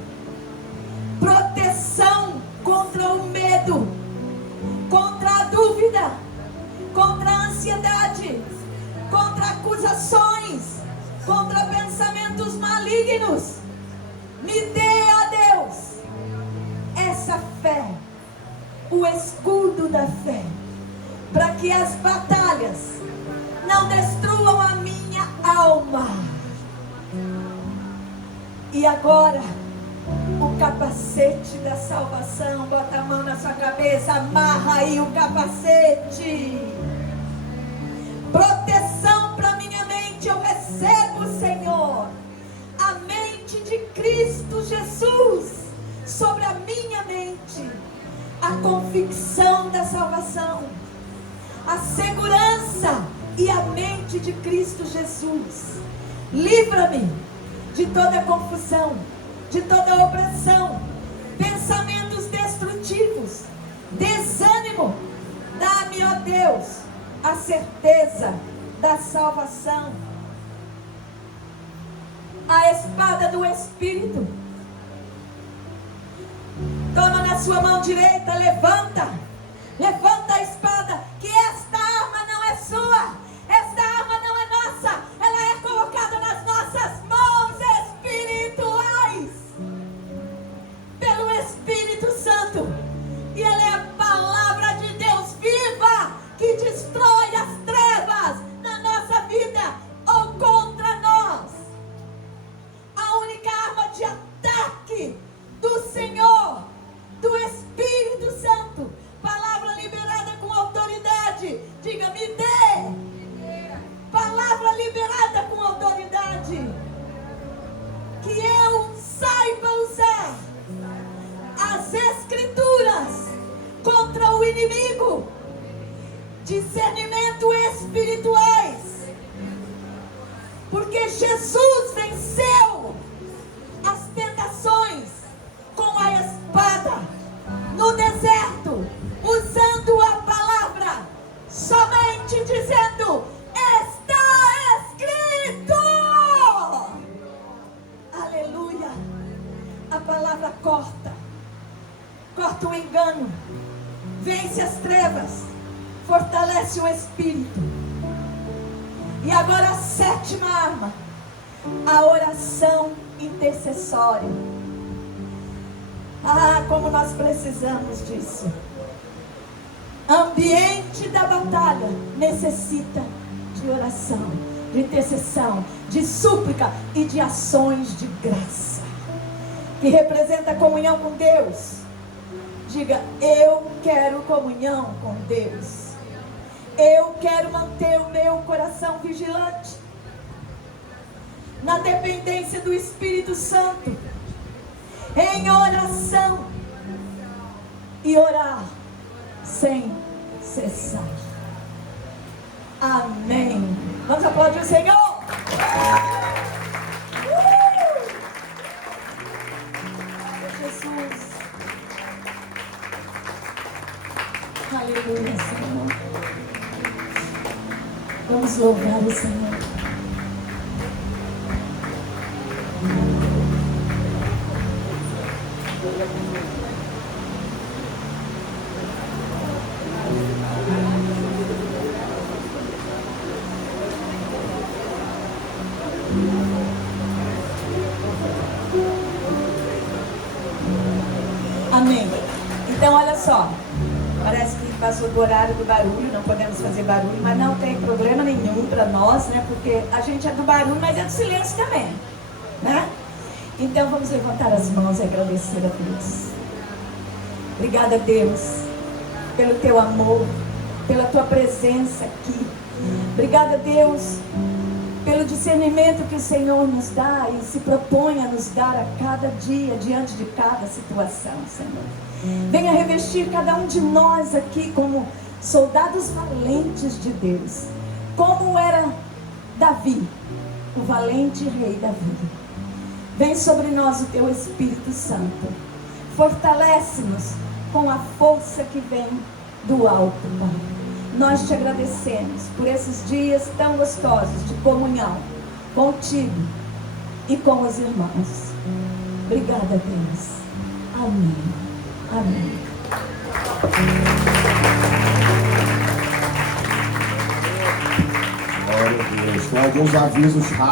Proteção contra o medo, contra a dúvida, contra a ansiedade, contra acusações, contra pensamentos malignos. Me dê, a Deus, essa fé, o escudo da fé, para que as batalhas não destruam a minha alma. E agora, o capacete da salvação. Bota a mão na sua cabeça, amarra aí o capacete. Proteção para minha mente eu recebo, Senhor. A mente de Cristo Jesus sobre a minha mente. A convicção da salvação, a segurança e a mente de Cristo Jesus. Livra-me de toda confusão, de toda opressão, pensamentos destrutivos, desânimo. Dá-me, ó Deus, a certeza da salvação. A espada do Espírito. Toma na sua mão direita, levanta a espada, que esta arma não é sua, esta arma não é nossa, ela é colocada nas nossas mãos espirituais, pelo Espírito Santo, e ela é a palavra de Deus viva, que destrói as trevas na nossa vida ou contra nós. A única arma de ataque do Senhor, do Espírito Santo, palavra liberada com autoridade. Diga: me dê. Palavra liberada com autoridade. Que eu saiba usar as Escrituras contra o inimigo. Discernimento espirituais. Porque Jesus venceu as tentações com a espada no deserto, usando a palavra engano, vence as trevas, fortalece o espírito. E agora a 7ª arma, a oração intercessória. Ah, como nós precisamos disso. Ambiente da batalha necessita de oração, de intercessão, de súplica e de ações de graça, que representa a comunhão com Deus. Diga: eu quero comunhão com Deus. Eu quero manter o meu coração vigilante, na dependência do Espírito Santo, em oração e orar sem cessar. Amém. Vamos aplaudir o Senhor. Jesus. Aleluia, Senhor. Vamos louvar o Senhor. Amém. Então olha só, parece que passou do horário do barulho, não podemos fazer barulho, mas não tem problema nenhum para nós, né? Porque a gente é do barulho, mas é do silêncio também, né? Então vamos levantar as mãos e agradecer a Deus. Obrigada, Deus, pelo teu amor, pela tua presença aqui. Obrigada, Deus, pelo discernimento que o Senhor nos dá e se propõe a nos dar a cada dia, diante de cada situação, Senhor. Venha revestir cada um de nós aqui como soldados valentes de Deus, como era Davi, o valente rei Davi. Vem sobre nós o teu Espírito Santo, fortalece-nos com a força que vem do alto, Pai. Nós te agradecemos por esses dias tão gostosos de comunhão contigo e com os irmãos. Obrigada, Deus. Amém. Amém. Glória a Deus. Com alguns avisos rápidos.